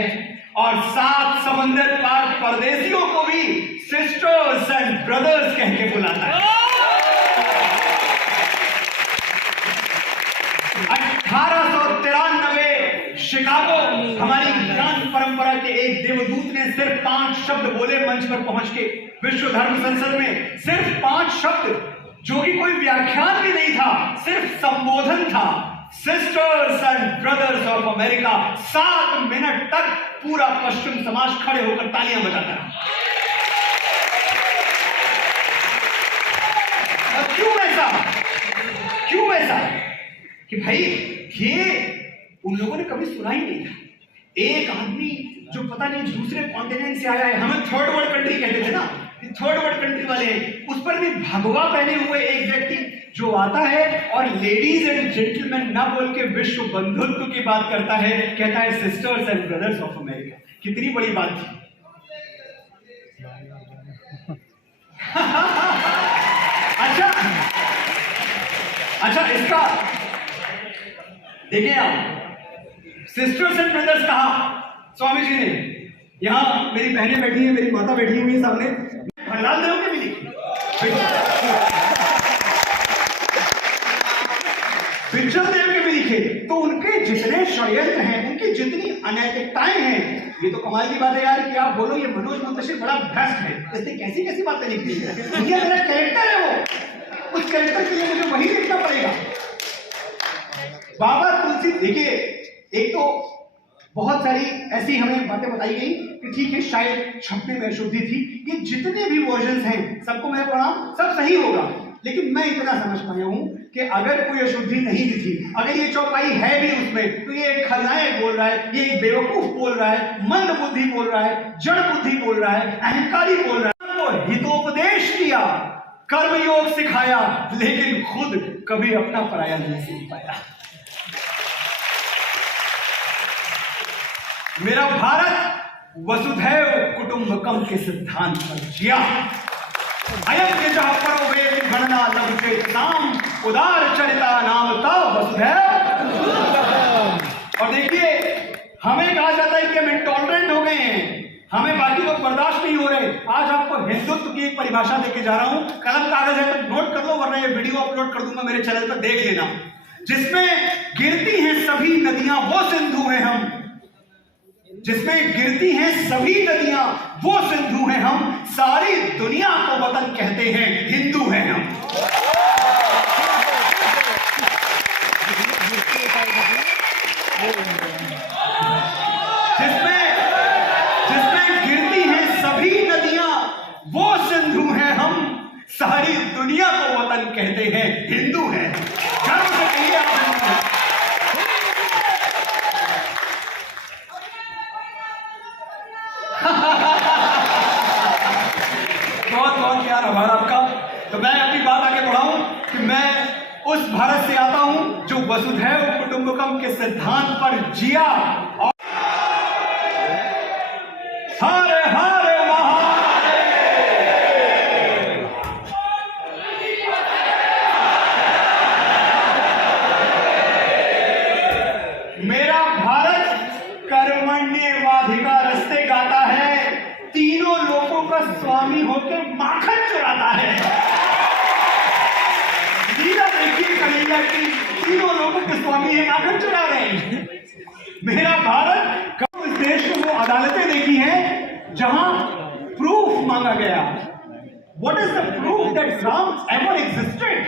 और 7 समंदर पार परदेशियों को भी सिस्टर्स एंड ब्रदर्स कह के बुलाता है। 1893 शिकागो, हमारी ज्ञान परंपरा के एक देवदूत ने सिर्फ 5 शब्द बोले मंच पर पहुंच के, विश्व धर्म संसद में सिर्फ 5 शब्द, जो कि कोई व्याख्यान भी नहीं था, सिर्फ संबोधन था। Sisters and brothers of America. 7 minute तक पूरा पश्चिम समाज खड़े होकर तालियां बजाता रहा। और क्यों ऐसा? क्यों ऐसा? कि भाई ये उन लोगों ने कभी सुना ही नहीं था। एक आदमी जो पता नहीं दूसरे कॉन्टिनेंट से आया है, हमें थर्ड वर्ल्ड कंट्री कहते थे ना, थर्ड वर्ल्ड कंट्री वाले हैं, उस पर भी भगवा पहने हुए एक व्यक्ति जो आता है और लेडीज एंड जेंटलमैन ना बोल के विश्व बंधुत्व की बात करता है, कहता है sisters and brothers of America. कितनी बड़ी बात थी। अच्छा इसका देखिए आप, सिस्टर्स एंड ब्रदर्स कहा स्वामी जी ने। यहां मेरी बहनें बैठी हैं, मेरी माता बैठी हुई है सामने, भंडार देव ने भी लिखी, विचल देव के भी लिखे। तो उनके जितने षड्यंत्र हैं, उनकी जितनी अनैतिकताएं हैं, ये तो कमाल की बात है यार कि आप बोलो ये मनोज मुंतशिर बड़ा भ्रष्ट है, इसने कैसी कैसी बातें लिख दी है। ये मेरा कैरेक्टर है, वो उस कैरेक्टर के लिए मुझे वही लिखना पड़ेगा। बाबा तुलसी, देखिए एक तो बहुत सारी ऐसी हमें बातें बताई गई कि ठीक है शायद छपने में अशुद्धि थी, ये जितने भी वर्जन्स हैं सबको मैं प्रणाम, सब सही होगा, लेकिन मैं इतना समझ पाया हूं कि अगर कोई अशुद्धि नहीं भी थी, अगर ये चौपाई है भी उसमें, तो ये एक खलनायक बोल रहा है, ये एक बेवकूफ बोल रहा है, मंद बुद्धि बोल रहा है, जड़ बुद्धि बोल रहा है, अहंकारी बोल रहा है। वो हितोपदेश किया, कर्मयोग सिखाया, लेकिन खुद कभी अपना पराया नहीं सीख पाया। मेरा भारत वसुधैव कुटुंबकम के सिद्धांत पर जिया। अयम के जहां परो वेद गणना लभते नाम उदार चरिता नाम तब वसुधैव। और देखिए हमें कहा जाता है कि हम इंटॉलरेंट हो गए हैं, हमें बाकी लोग बर्दाश्त नहीं हो रहे। आज आपको हिंदुत्व की एक परिभाषा देके जा रहा हूं, कलम कागज है तो नोट कर लो, वरना ये वीडियो अपलोड कर दूंगा मेरे चैनल पर, देख लेना। जिसमें गिरती हैं सभी नदियां वो सिंधु हैं हम, जिसमें गिरती हैं सभी नदियां वो सिंधु हैं हम, सारी दुनिया को वतन कहते हैं, हिंदू हैं हम। जिसमें गिरती हैं सभी नदियां वो सिंधु हैं हम, सारी दुनिया को वतन कहते हैं, हिंदू हैं। गर्व से कहिए आप हिंदू हैं। बहुत बहुत प्यार आभार आपका। तो मैं अपनी बात आगे बढ़ाऊं कि मैं उस भारत से आता हूं जो वसुधैव कुटुंबकम के सिद्धांत पर जिया और हर हर महादेव। मेरा भारत कर्मण्येवाधिकारस्ते गाता है, तीनों लोगों का स्वामी होकर माखन चुराता है। लीला देखिए कन्हैया की, तीनों लोगों के स्वामी है, माखन चुरा रहे हैं। मेरा भारत कब इस देश को वो अदालतें देखी हैं जहां प्रूफ मांगा गया, What is the proof that Ram ever existed?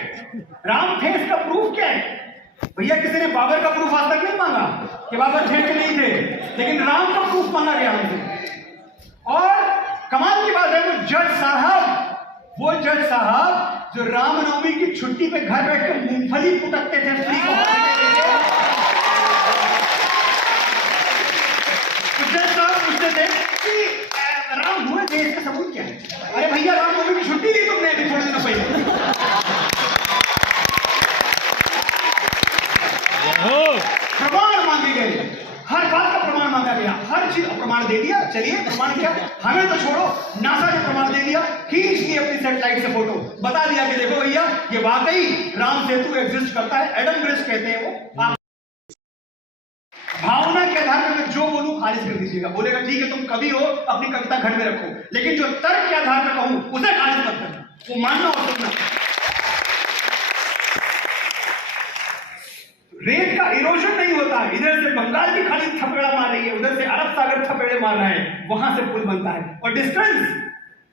Ram थे, इसका प्रूफ क्या है? भैया किसी ने बाबर का प्रूफ आज तक नहीं मांगा कि बाबर थे कि नहीं थे, लेकिन राम का प्रूफ मांगा गया हमसे। और कमाल की बात है, वो जज साहब जो रामनवमी की छुट्टी पे घर बैठ कर मूंगफली पुटकते थे फ्री को जज साहब पूछते थे कि राम हुए थे, इसका सबूत क्या है? अरे भैया रामनवमी की छुट्टी दी तुमने अभी थोड़े दिनों पहले, प्रमाण मांगे गए, हर बात का प्रमाण मांगा गया, हर चीज प्रमाण दे दिया। चलिए प्रमाण क्या, हमें तो छोड़ो, नासा ने प्रमाण दे दिया, खींच ली अपनी सैटेलाइट से फोटो, बता दिया कि देखो भैया ये वाकई राम सेतु एग्जिस्ट करता है। एडम ब्रिज कहते हैं वो। आप भावना के आधार पर मैं जो बोलूं खारिज कर दीजिएगा, बोलेगा ठीक है तुम कवि हो, अपनी कविता घर में रखो, लेकिन जो तर्क के आधार पर कहूं उसे खारिज मत करना, वो मानना और सुनना। रेत का इरोजन नहीं होता, इधर से बंगाल की खाड़ी थपेड़ा मार रही है, उधर से अरब सागर थपेड़े मार रहा है, वहां से पुल बनता है। और डिस्टेंस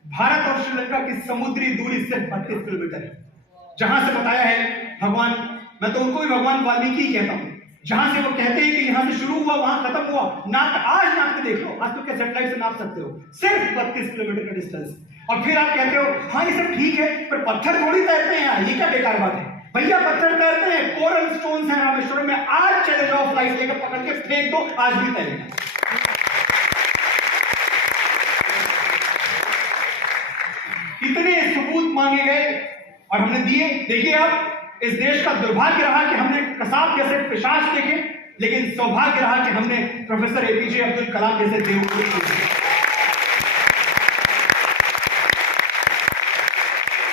भारत और श्रीलंका की समुद्री दूरी से 32 किलोमीटर है। जहां से बताया है भगवान, मैं तो उनको भी भगवान वाल्मीकि कहता हूं, जहां से वो कहते हैं कि यहां से शुरू हुआ वहां खत्म हुआ, नाप आज नाप के देख लो, आज तो क्या सैटेलाइट से नाप सकते हो, सिर्फ 32 किलोमीटर का डिस्टेंस। और फिर आप कहते हो हाँ ये सब ठीक है, पर पत्थर थोड़ी तैरते हैं यार, ये क्या बेकार बात है? भैया पत्थर तैरते हैं, कोरल स्टोन्स हैं रामेश्वरम में, आज चले जाओ फ्लाइट लेकर पकड़ के फेंक दो, आज भी तैरेगा। इतने सबूत मांगे गए और हमने दिए। देखिए आप, इस देश का दुर्भाग्य रहा कि हमने कसाब जैसे पिशाच देखे, लेकिन सौभाग्य रहा कि हमने प्रोफेसर एपीजे अब्दुल कलाम जैसे देवपुरुष देखे।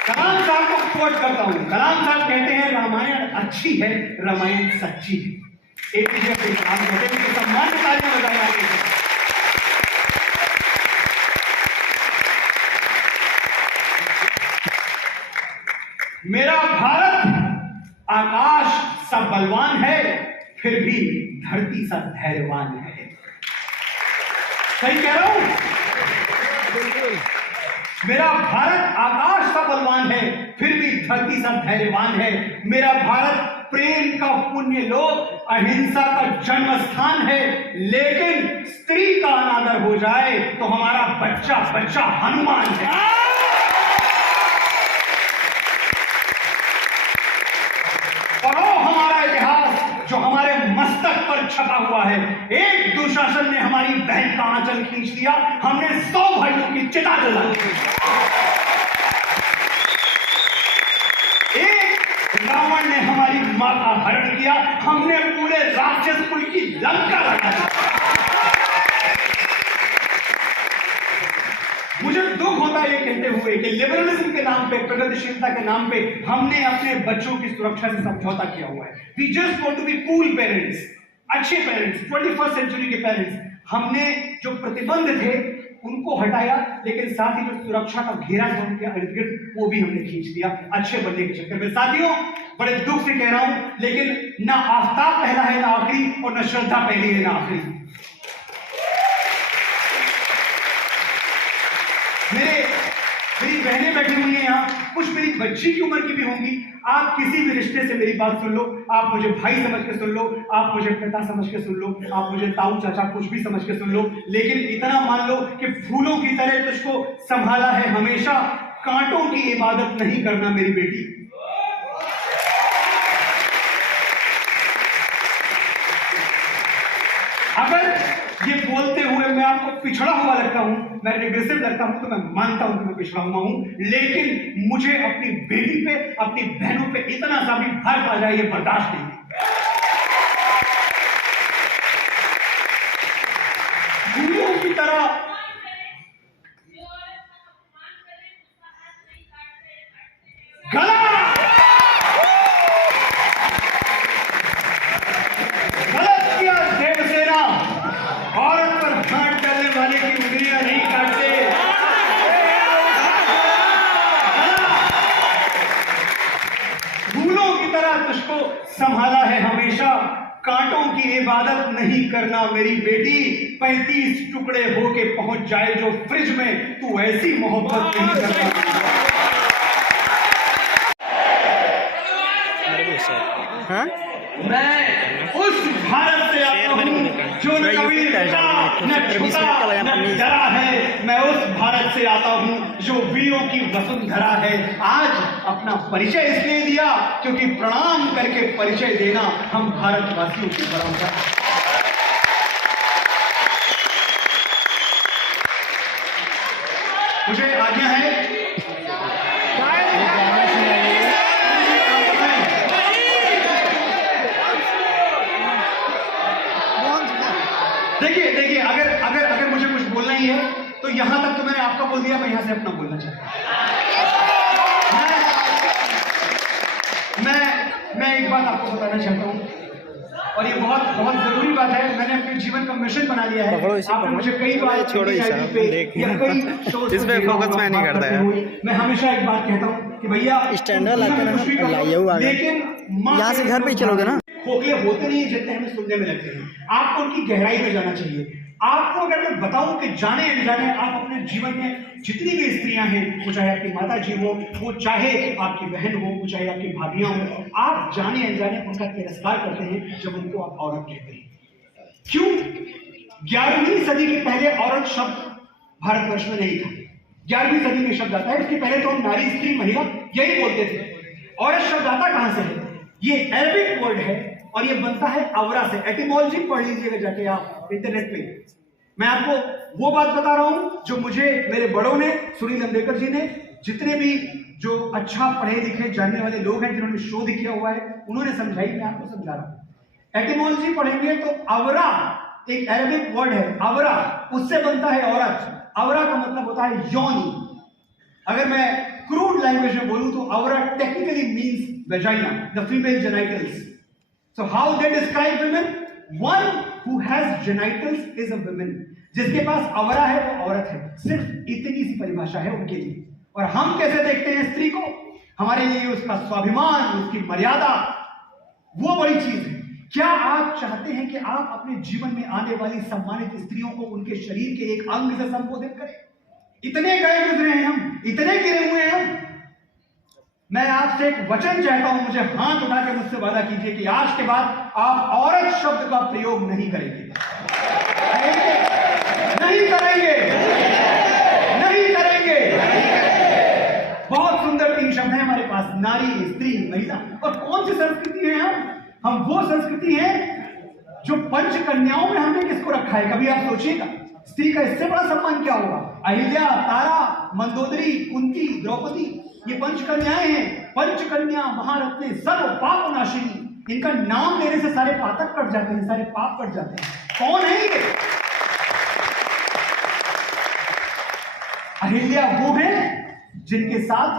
कलाम साहब को कोट करता हूं, कलाम साहब कहते हैं रामायण अच्छी है, रामायण सच्ची है। एपीजे अब्दुल कलाम कहते हैं, उनके सम्मान में तालियां बजाई जाती हैं। मेरा भारत आकाश सा बलवान है, फिर भी धरती सा धैर्यवान है। सही कह रहा हूं? मेरा भारत आकाश सा बलवान है, फिर भी धरती सा धैर्यवान है। मेरा भारत प्रेम का पुण्य लोक, अहिंसा का जन्म स्थान है, लेकिन स्त्री का अनादर हो जाए तो हमारा बच्चा बच्चा हनुमान है। हमारा इतिहास जो हमारे मस्तक पर छपा हुआ है, एक दुशासन ने हमारी बहन का आंचल खींच लिया, हमने 100 भाइयों की चिता जला दी। एक रावण ने हमारी मां का हरण किया, हमने पूरे राक्षस कुल की लंका लगा दी। मुझे दुख होता है ये कहते हुए कि लिबरलिज्म के नाम पे, प्रगतिशीलता के नाम पे हमने अपने बच्चों की सुरक्षा से समझौता किया हुआ है। We just want to be cool parents, अच्छे पेरेंट्स, 21st सेंचुरी के पेरेंट्स। हमने जो प्रतिबंध थे उनको हटाया, लेकिन साथ ही जो सुरक्षा का घेरा था उनके इर्द गिर्द वो भी हमने खींच दिया अच्छे बनने के चक्कर में। साथियों, बड़े दुख से कह रहा हूं, लेकिन ना आफ्ताब पहला है ना आखिरी, और न श्रद्धा पहली है ना आखिरी। मेरी बहनें बैठी हुई हैं यहाँ, कुछ मेरी बच्ची की उम्र की भी होंगी। आप किसी भी रिश्ते से मेरी बात सुन लो, आप मुझे भाई समझ के सुन लो, आप मुझे पिता समझ के सुन लो, आप मुझे ताऊ चाचा कुछ भी समझ के सुन लो, लेकिन इतना मान लो कि फूलों की तरह तुझको संभाला है हमेशा, कांटों की इबादत नहीं करना मेरी बेटी। अगर ये बोलते हुए मैं आपको पिछड़ा हुआ लगता हूं, मैं रिग्रेसिव लगता हूं, तो मैं मानता हूं कि मैं पिछड़ा हुआ हूं, लेकिन मुझे अपनी बेटी पे, अपनी बहनों पे इतना सा भी फर्क आ जाए ये बर्दाश्त नहीं। फूलों की तरह गला गलत किया देवसेना, औरत पर हाथ डालने वाले की उंगलियां नहीं काटते। फूलों की तरह तुझको संभाला है हमेशा, कांटों की इबादत नहीं करना मेरी बेटी। 35 टुकड़े होके पहुंच जाए जो फ्रिज में, तू ऐसी मोहब्बत नहीं करता। झुका न डरा है, मैं उस भारत से आता हूँ जो वीरों की वसुंधरा है। आज अपना परिचय इसलिए दिया क्योंकि प्रणाम करके परिचय देना हम भारतवासियों की परंपरा है। मुझे आज्ञा है देखिए अगर मुझे कुछ बोलना ही है तो यहां तक तो मैंने आपका बोल दिया, मैं यहां से अपना बोलना चाहता हूं। मैं एक बात आपको बताना चाहता हूं और ये बहुत जरूरी बात है। मैंने अपने जीवन का मिशन बना लिया है। आपने मुझे कई बार इसमें फोकस मैं नहीं करता है। मैं हमेशा एक बात कहता हूँ कि भैया स्टैंडर्ड लेकिन यहाँ से घर पे ही चलोगे ना, खोखले होते नहीं जितने हमें सुनने में लगते हैं। आपको उनकी गहराई में जाना चाहिए। आपको अगर मैं बताऊं कि जाने अनजाने आप अपने जीवन में जितनी भी स्त्रियां हैं, वो चाहे आपकी माता जी हो, वो चाहे आपकी बहन हो, वो चाहे आपकी भाभियां हो, आप जाने अनजाने उनका तिरस्कार करते हैं जब उनको आप औरत कहते हैं। क्यों? 11वीं सदी के पहले औरत शब्द भारतवर्ष में नहीं था। 11वीं सदी में शब्द आता है, इसके पहले तो हम नारी, स्त्री, महिला यही बोलते थे। औरत शब्द आता कहां से है? ये अरबिक वर्ड है और ये बनता है अवरा से। एटिमोलॉजी पढ़ लीजिएगा जाके आप इंटरनेट पे। मैं आपको वो बात बता रहा हूं जो मुझे मेरे बड़ों ने, सुनील अंबेडकर जी ने, जितने भी जो अच्छा पढ़े लिखे जानने वाले लोग हैं जिन्होंने शोध किया हुआ है, उन्होंने समझाई। मैं आपको समझा रहा हूं। एटिमोलॉजी पढ़ेंगे तो अवरा एक अरबिक वर्ड है। अवरा उससे बनता है औरत। अवरा का मतलब होता है योनि। अगर मैं क्रूड लैंग्वेज में बोलूं तो अवरा technically means vagina, the female genitals. So how they describe women? One who has genitals is a woman. जिसके पास अवरा है वो औरत है। सिर्फ इतनी सी परिभाषा है उनके लिए। और हम कैसे देखते हैं स्त्री को? हमारे लिए उसका स्वाभिमान, उसकी मर्यादा, वो बड़ी चीज है। क्या आप चाहते हैं कि आप अपने जीवन में आने वाली सम्मानित स्त्रियों को उनके शरीर के एक अंग से संबोधित करें? इतने गए गुजरे हैं हम, इतने गिरे हुए हैं हम। मैं आपसे एक वचन चाहता हूं, मुझे हाथ उठा के मुझसे वादा कीजिए कि आज के बाद आप औरत शब्द का प्रयोग नहीं करेंगे। नहीं करेंगे, नहीं करेंगे। बहुत सुंदर 3 शब्द हैं हमारे पास, नारी, स्त्री, महिला। और कौन सी संस्कृति है हम वो संस्कृति है जो पंच कन्याओं में हमने किसको रखा है? कभी आप सोचिएगा, स्त्री का इससे बड़ा सम्मान क्या होगा? अहिल्या, तारा, मंदोदरी, कुंती, द्रौपदी, ये पंचकन्याएं हैं। पंचकन्या महारत्ने सर्व पाप नाशिनी। इनका नाम लेने से सारे पातक कट जाते हैं, सारे पाप कट जाते हैं। कौन है ये? अहिल्या वो है जिनके साथ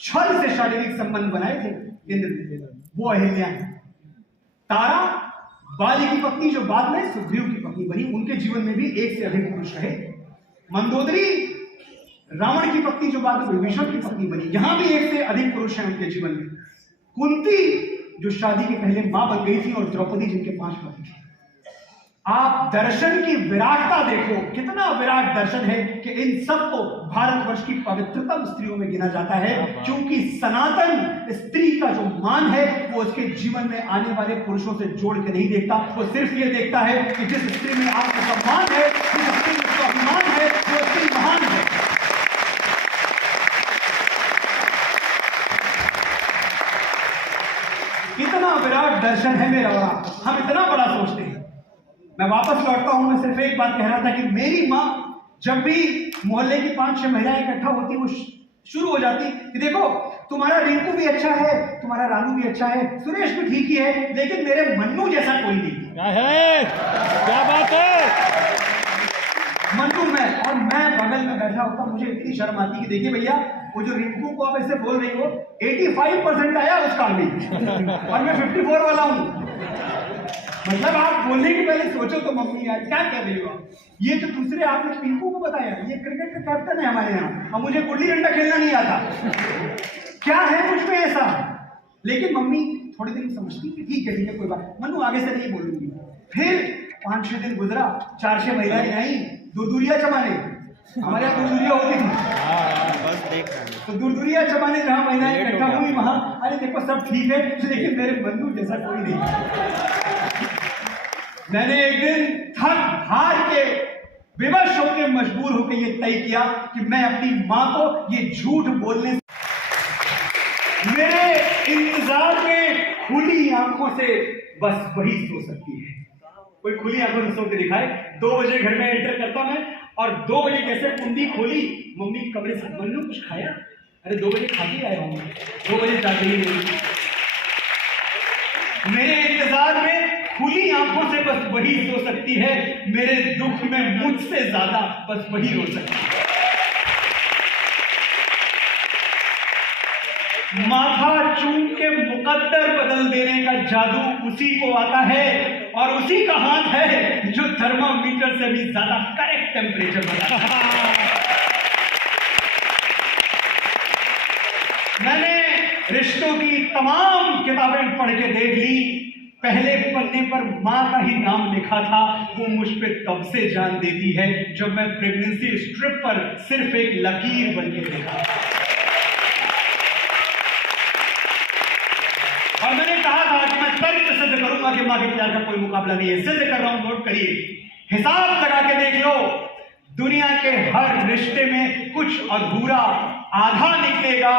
छल से शारीरिक संबंध बनाए थे इंद्र ने, वो अहिल्या है। तारा बाली की पत्नी जो बाद में सुग्रीव की पत्नी बनी, उनके जीवन में भी एक से अधिक पुरुष रहे। मंदोदरी रावण की पत्नी जो बाद में विभीषण की पत्नी बनी, यहां भी एक से अधिक पुरुष हैं उनके जीवन में। कुंती जो शादी के पहले मां बन गई थी, और द्रौपदी जिनके 5 पति थे। आप दर्शन की विराटता देखो, कितना विराट दर्शन है कि इन सबको भारतवर्ष की पवित्रतम स्त्रियों में गिना जाता है, क्योंकि सनातन स्त्री का जो मान है वो उसके जीवन में आने वाले पुरुषों से जोड़ के नहीं देखता। वो सिर्फ ये देखता है कि जिस स्त्री में आत्मसम्मान है, जिस स्त्री में स्वाभिमान है, वो स्त्री महान है। इतना विराट दर्शन है मेरा, हम इतना बड़ा सोचते हैं। मैं वापस लौटता हूं, मैं सिर्फ एक बात कह रहा था कि मेरी माँ जब भी मोहल्ले की 5-6 महिलाएं इकट्ठा होती, वो शुरू हो जाती कि देखो तुम्हारा रिंकू भी अच्छा है, तुम्हारा रानू भी अच्छा है, सुरेश भी ठीक ही है, लेकिन मेरे मन्नू जैसा कोई नहीं। क्या है? क्या बात है? मन्नू में, और मैं बगल में बैठा होता, मुझे इतनी शर्म आती कि देखिए भैया, वो जो रिंकू को आप ऐसे बोल रही हो, 85% आया उसका भी, और मैं 54 वाला हूं। मतलब आप बोलने के पहले सोचो तो मम्मी यार क्या कह रही हो। ये जो दूसरे आपने पिंकू को बताया, ये क्रिकेट का कैप्टन है हमारे यहाँ, और मुझे गुल्ली डंडा खेलना नहीं आता। क्या है मुझ में ऐसा? लेकिन मम्मी थोड़ी दिन समझती कि ठीक है कोई बात, मन्नू आगे से नहीं बोलूंगी। फिर 5-6 दिन गुजरा, 4-6 महिलाएं आई, दूरदूरिया चमाने, हमारे यहाँ दूरदूरिया होती थी, बस देख रहे हैं। तो दूरदूरिया चमाने जहाँ महिलाएं इकट्ठा हुई, वहां अरे देखो सब ठीक है, लेकिन मेरे मन्नू जैसा कोई नहीं। मैंने एक दिन थक हार के विवश होकर मजबूर होकर ये तय किया कि मैं अपनी मां को ये झूठ बोलने मेरे इंतजार में खुली आंखों से बस वही सो सकती है। कोई खुली आंखों से सो के दिखाए। 2 बजे घर में एंटर करता मैं और 2 बजे कैसे कुंडी खोली, मम्मी कमरे से मन्नू कुछ खाया? अरे 2 बजे खा के आया हूं, 2 बजे जाते ही नहीं। मेरे इंतजार में खुली आंखों से बस वही सो सकती है, मेरे दुख में मुझसे ज्यादा बस वही रो सकती है। माथा चूम के मुकद्दर बदल देने का जादू उसी को आता है और उसी का हाथ है जो थर्मामीटर से भी ज्यादा करेक्ट टेम्परेचर बताता है। मैंने रिश्तों की तमाम किताबें पढ़ के देख ली, पहले पन्ने पर मां का ही नाम लिखा था। वो मुझ पे तब से जान देती है जब मैं प्रेगनेंसी स्ट्रिप पर सिर्फ एक लकीर बन के देखा। और मैंने कहा था कि मैं तर्क सिद्ध करूंगा कि मां के प्यार का कोई मुकाबला नहीं है। सिद्ध कर रहा हूं, नोट करिए, हिसाब लगा के देख लो, दुनिया के हर रिश्ते में कुछ अधूरा आधा निकलेगा।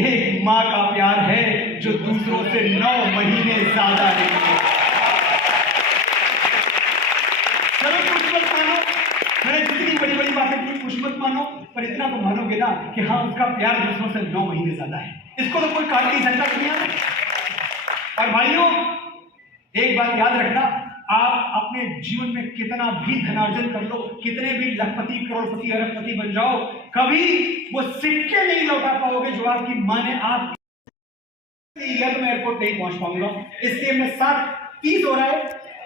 एक मां का प्यार है जो दूसरों से 9 महीने ज्यादा निकलेगा। चलो कुछ मत मानो, मैंने जितनी बड़ी बड़ी बातें की कुछ मत मानो, पर इतना तो मानोगे ना कि हाँ उसका प्यार दूसरों से 9 महीने ज्यादा है। इसको तो कोई काट नहीं सकता दुनिया में। और भाइयों एक बात याद रखना, आप अपने जीवन में कितना भी धनार्जन कर लो, कितने भी लखपति करोड़पति अरबपति बन जाओ, कभी वो सिक्के नहीं लौटा पाओगे जो आपकी मां ने आप मैं एयरपोर्ट नहीं पहुंच पाऊंगा। इसलिए मैं 7:30 हो रहा है,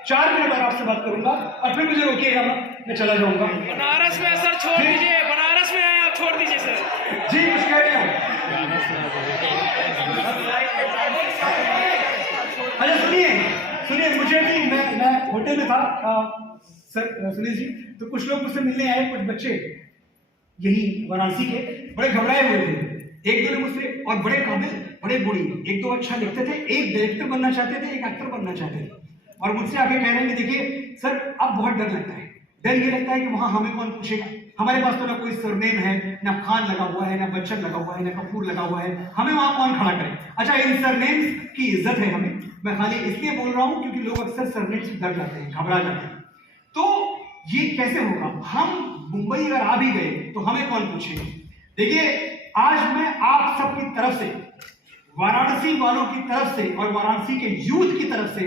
4 मिनट और आपसे बात करूंगा और फिर मुझे रोकिएगा, मैं चला जाऊंगा। बनारस में सर छोड़ दीजिए, बनारस में आए आप छोड़ दीजिए सर। जी कुछ कह रहे हैं? अच्छा सुनिए, मुझे भी मैं होटल में था सर सुनील जी, तो कुछ लोग मुझसे मिलने आए, कुछ बच्चे यही वाराणसी के, बड़े घबराए हुए थे। एक दो ने मुझसे, और बड़े काबिल, बड़े बुढ़ी, एक दो अच्छा लिखते थे, एक डायरेक्टर बनना चाहते थे, एक एक्टर बनना चाहते थे, और मुझसे आगे कह रहे हैं कि देखिए सर अब बहुत डर लगता है। डर ये लगता है कि वहां हमें कौन पूछेगा, हमारे पास तो ना कोई सरनेम है, ना खान लगा हुआ है, ना बच्चन लगा हुआ है, ना कपूर लगा हुआ है, हमें वहां कौन खड़ा करे। अच्छा इन सरनेम्स की इज्जत है हमें, मैं खाली इसलिए बोल रहा हूं क्योंकि लोग अक्सर सरनेम से डर जाते हैं, घबरा जाते हैं। तो ये कैसे होगा, हम मुंबई अगर आ भी गए तो हमें कौन पूछेगा। देखिए आज मैं आप सबकी तरफ से, वाराणसी वालों की तरफ से और वाराणसी के यूथ की तरफ से,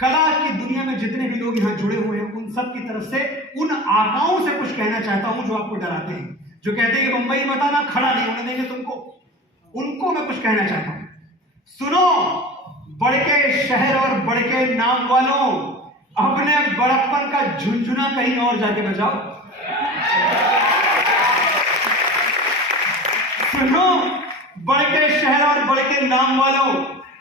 कला की दुनिया में जितने भी लोग यहाँ जुड़े हुए हैं उन सब की तरफ से उन आकाओं से कुछ कहना चाहता हूं जो आपको डराते हैं, जो कहते हैं कि मुंबई मत आना, खड़ा नहीं होने देंगे तुमको। उनको मैं कुछ कहना चाहता हूं। सुनो बड़के शहर और बड़के नाम वालों, अपने बड़प्पन का झुंझुना कहीं और जाके बजाओ। सुनो बड़के शहर और बड़के नाम वालों,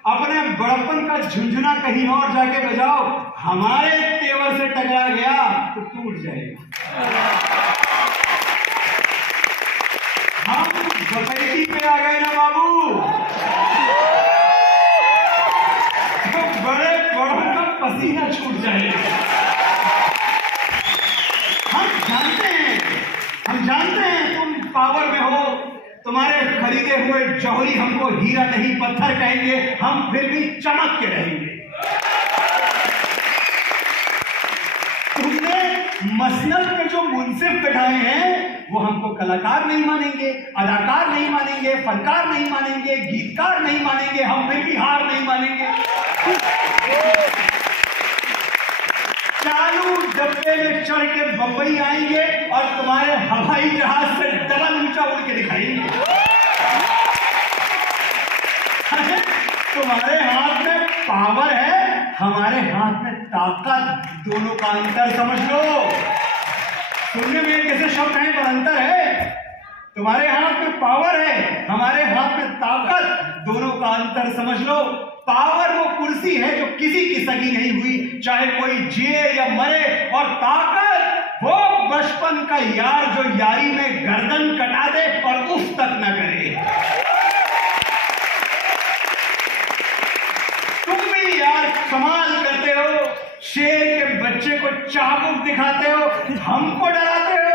अपने बड़प्पन का झुंझुना कहीं और जाके बजाओ। हमारे तेवर से टकरा गया तो टूट जाएगा। हम बसैती पे आ गए ना बाबू, तो बड़े बड़ों का पसीना छूट जाएगा। हम जानते हैं तुम पावर में हो, तुम्हारे खरीदे हुए जौहरी हमको हीरा नहीं पत्थर कहेंगे, हम फिर भी चमक के रहेंगे। तुमने मसनद में जो मुंसिफ बैठाए हैं वो हमको कलाकार नहीं मानेंगे, अदाकार नहीं मानेंगे, फनकार नहीं मानेंगे, गीतकार नहीं मानेंगे, हम फिर भी हार नहीं मानेंगे। चालू डब्बे में चढ़ के बंबई आएंगे और तुम्हारे हवाई जहाज से डबल ऊंचा उड़ के दिखाएंगे। तुम्हारे हाथ में पावर है, हमारे हाथ में ताकत, दोनों का अंतर समझ लो। सुनने में कैसे शब्द हैं पर अंतर है। तुम्हारे हाथ में पावर है, हमारे हाथ में ताकत, दोनों का अंतर समझ लो। पावर वो कुर्सी है जो किसी की सगी नहीं हुई, चाहे कोई जिए या मरे, और ताकत वो बचपन का यार जो यारी में गर्दन कटा दे और उफ तक न करे। तुम भी यार कमाल करते हो, शेर के बच्चे को चाबुक दिखाते हो, हमको डराते हो।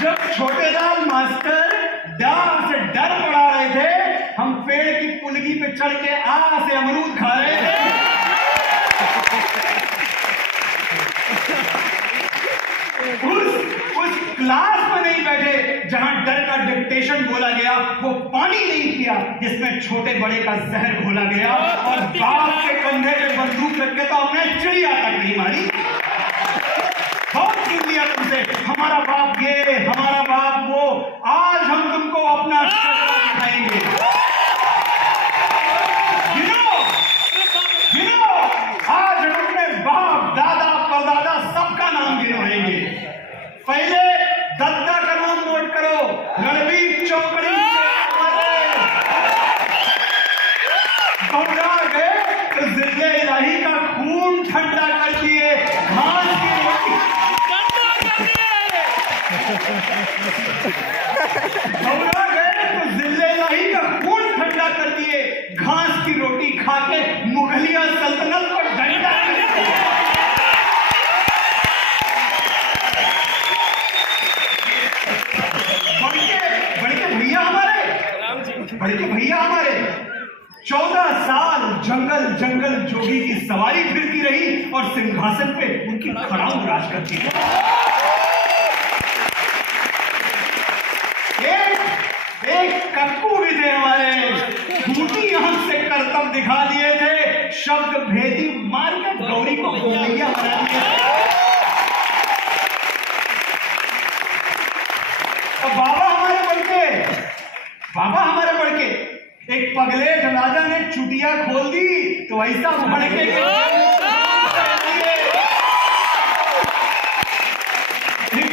जब छोटेलाल मास्टर डर से डर पड़ा रहे थे, हम पेड़ की पुलगी पे चढ़ के से अमरूद खा रहे थे। उस क्लास में नहीं बैठे जहां डर का डिक्टेशन बोला गया, वो पानी नहीं पिया जिसमें छोटे बड़े का जहर घोला गया, और बाप के कंधे पे बंदूक रख के तो हमने चिड़िया तक नहीं मारी। बहुत छीन लिया तुमसे, हमारा बाप ये, हमारा बाप वो। आज हम तुमको अपना शक्ल दिखाएंगे। गिनो, आज हम अपने बाप दादा परदादा सबका नाम गिनवाएंगे। पहले दत्ता का नाम नोट करो, रणबीर चौकड़ी घबरा गए तो जिले इलाही का खून ठंडा कर दिए, घास की रोटी घबरा गए तो जिले इलाही का खून ठंडा कर दिए, घास की रोटी खा के मुगलिया सल्तनत को डंडा कर दिया। बड़के भैया हमारे 14 साल जंगल जंगल जोगी की सवारी फिरती रही और सिंहासन पे उनकी खड़ाऊ राज करती है। एक कक्कू भी थे हमारे, झूठी आंख से करतब दिखा दिए थे, शब्द भेदी मार के गौरी को गोलियां बना दिया। बाबा हमारे बढ़के एक पगलेट राजा ने चुटिया खोल दी तो ऐसा भड़के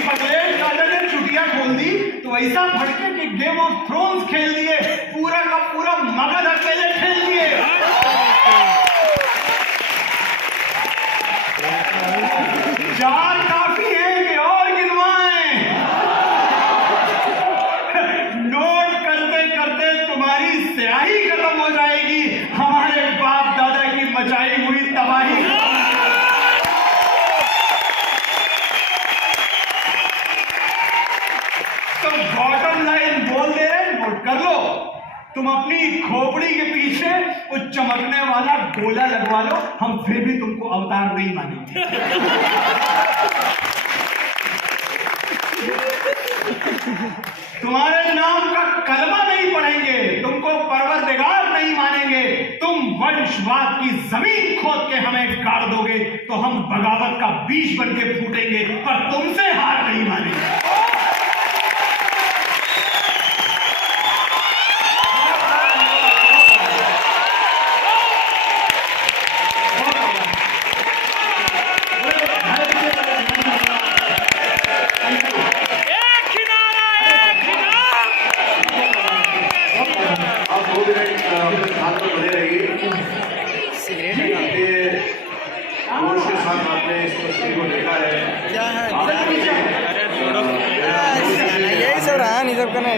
पगलेट राजा ने चुटिया खोल दी तो ऐसा भड़के कि गेम ऑफ थ्रोन्स खेल दिए, पूरा का पूरा मगध अकेले खेल दिए। चार काफी है कि और गिनवाएं? तुम्हारी स्याही खत्म हो जाएगी, हमारे बाप दादा की मचाई हुई तबाही। तो बॉटम लाइन बोल दे रहे, नोट कर लो। तुम अपनी खोपड़ी के पीछे उस चमकने वाला गोला लगवा लो, हम फिर भी तुमको अवतार नहीं मानेंगे। तुम्हारे नाम का कलमा नहीं पढ़ेंगे, तुमको परवरदिगार नहीं मानेंगे। तुम वंशवाद की जमीन खोद के हमें गाड़ दोगे तो हम बगावत का बीज बन के फूटेंगे, पर तुमसे हार नहीं मानेंगे। यही सब रहा नहीं सबका नहीं।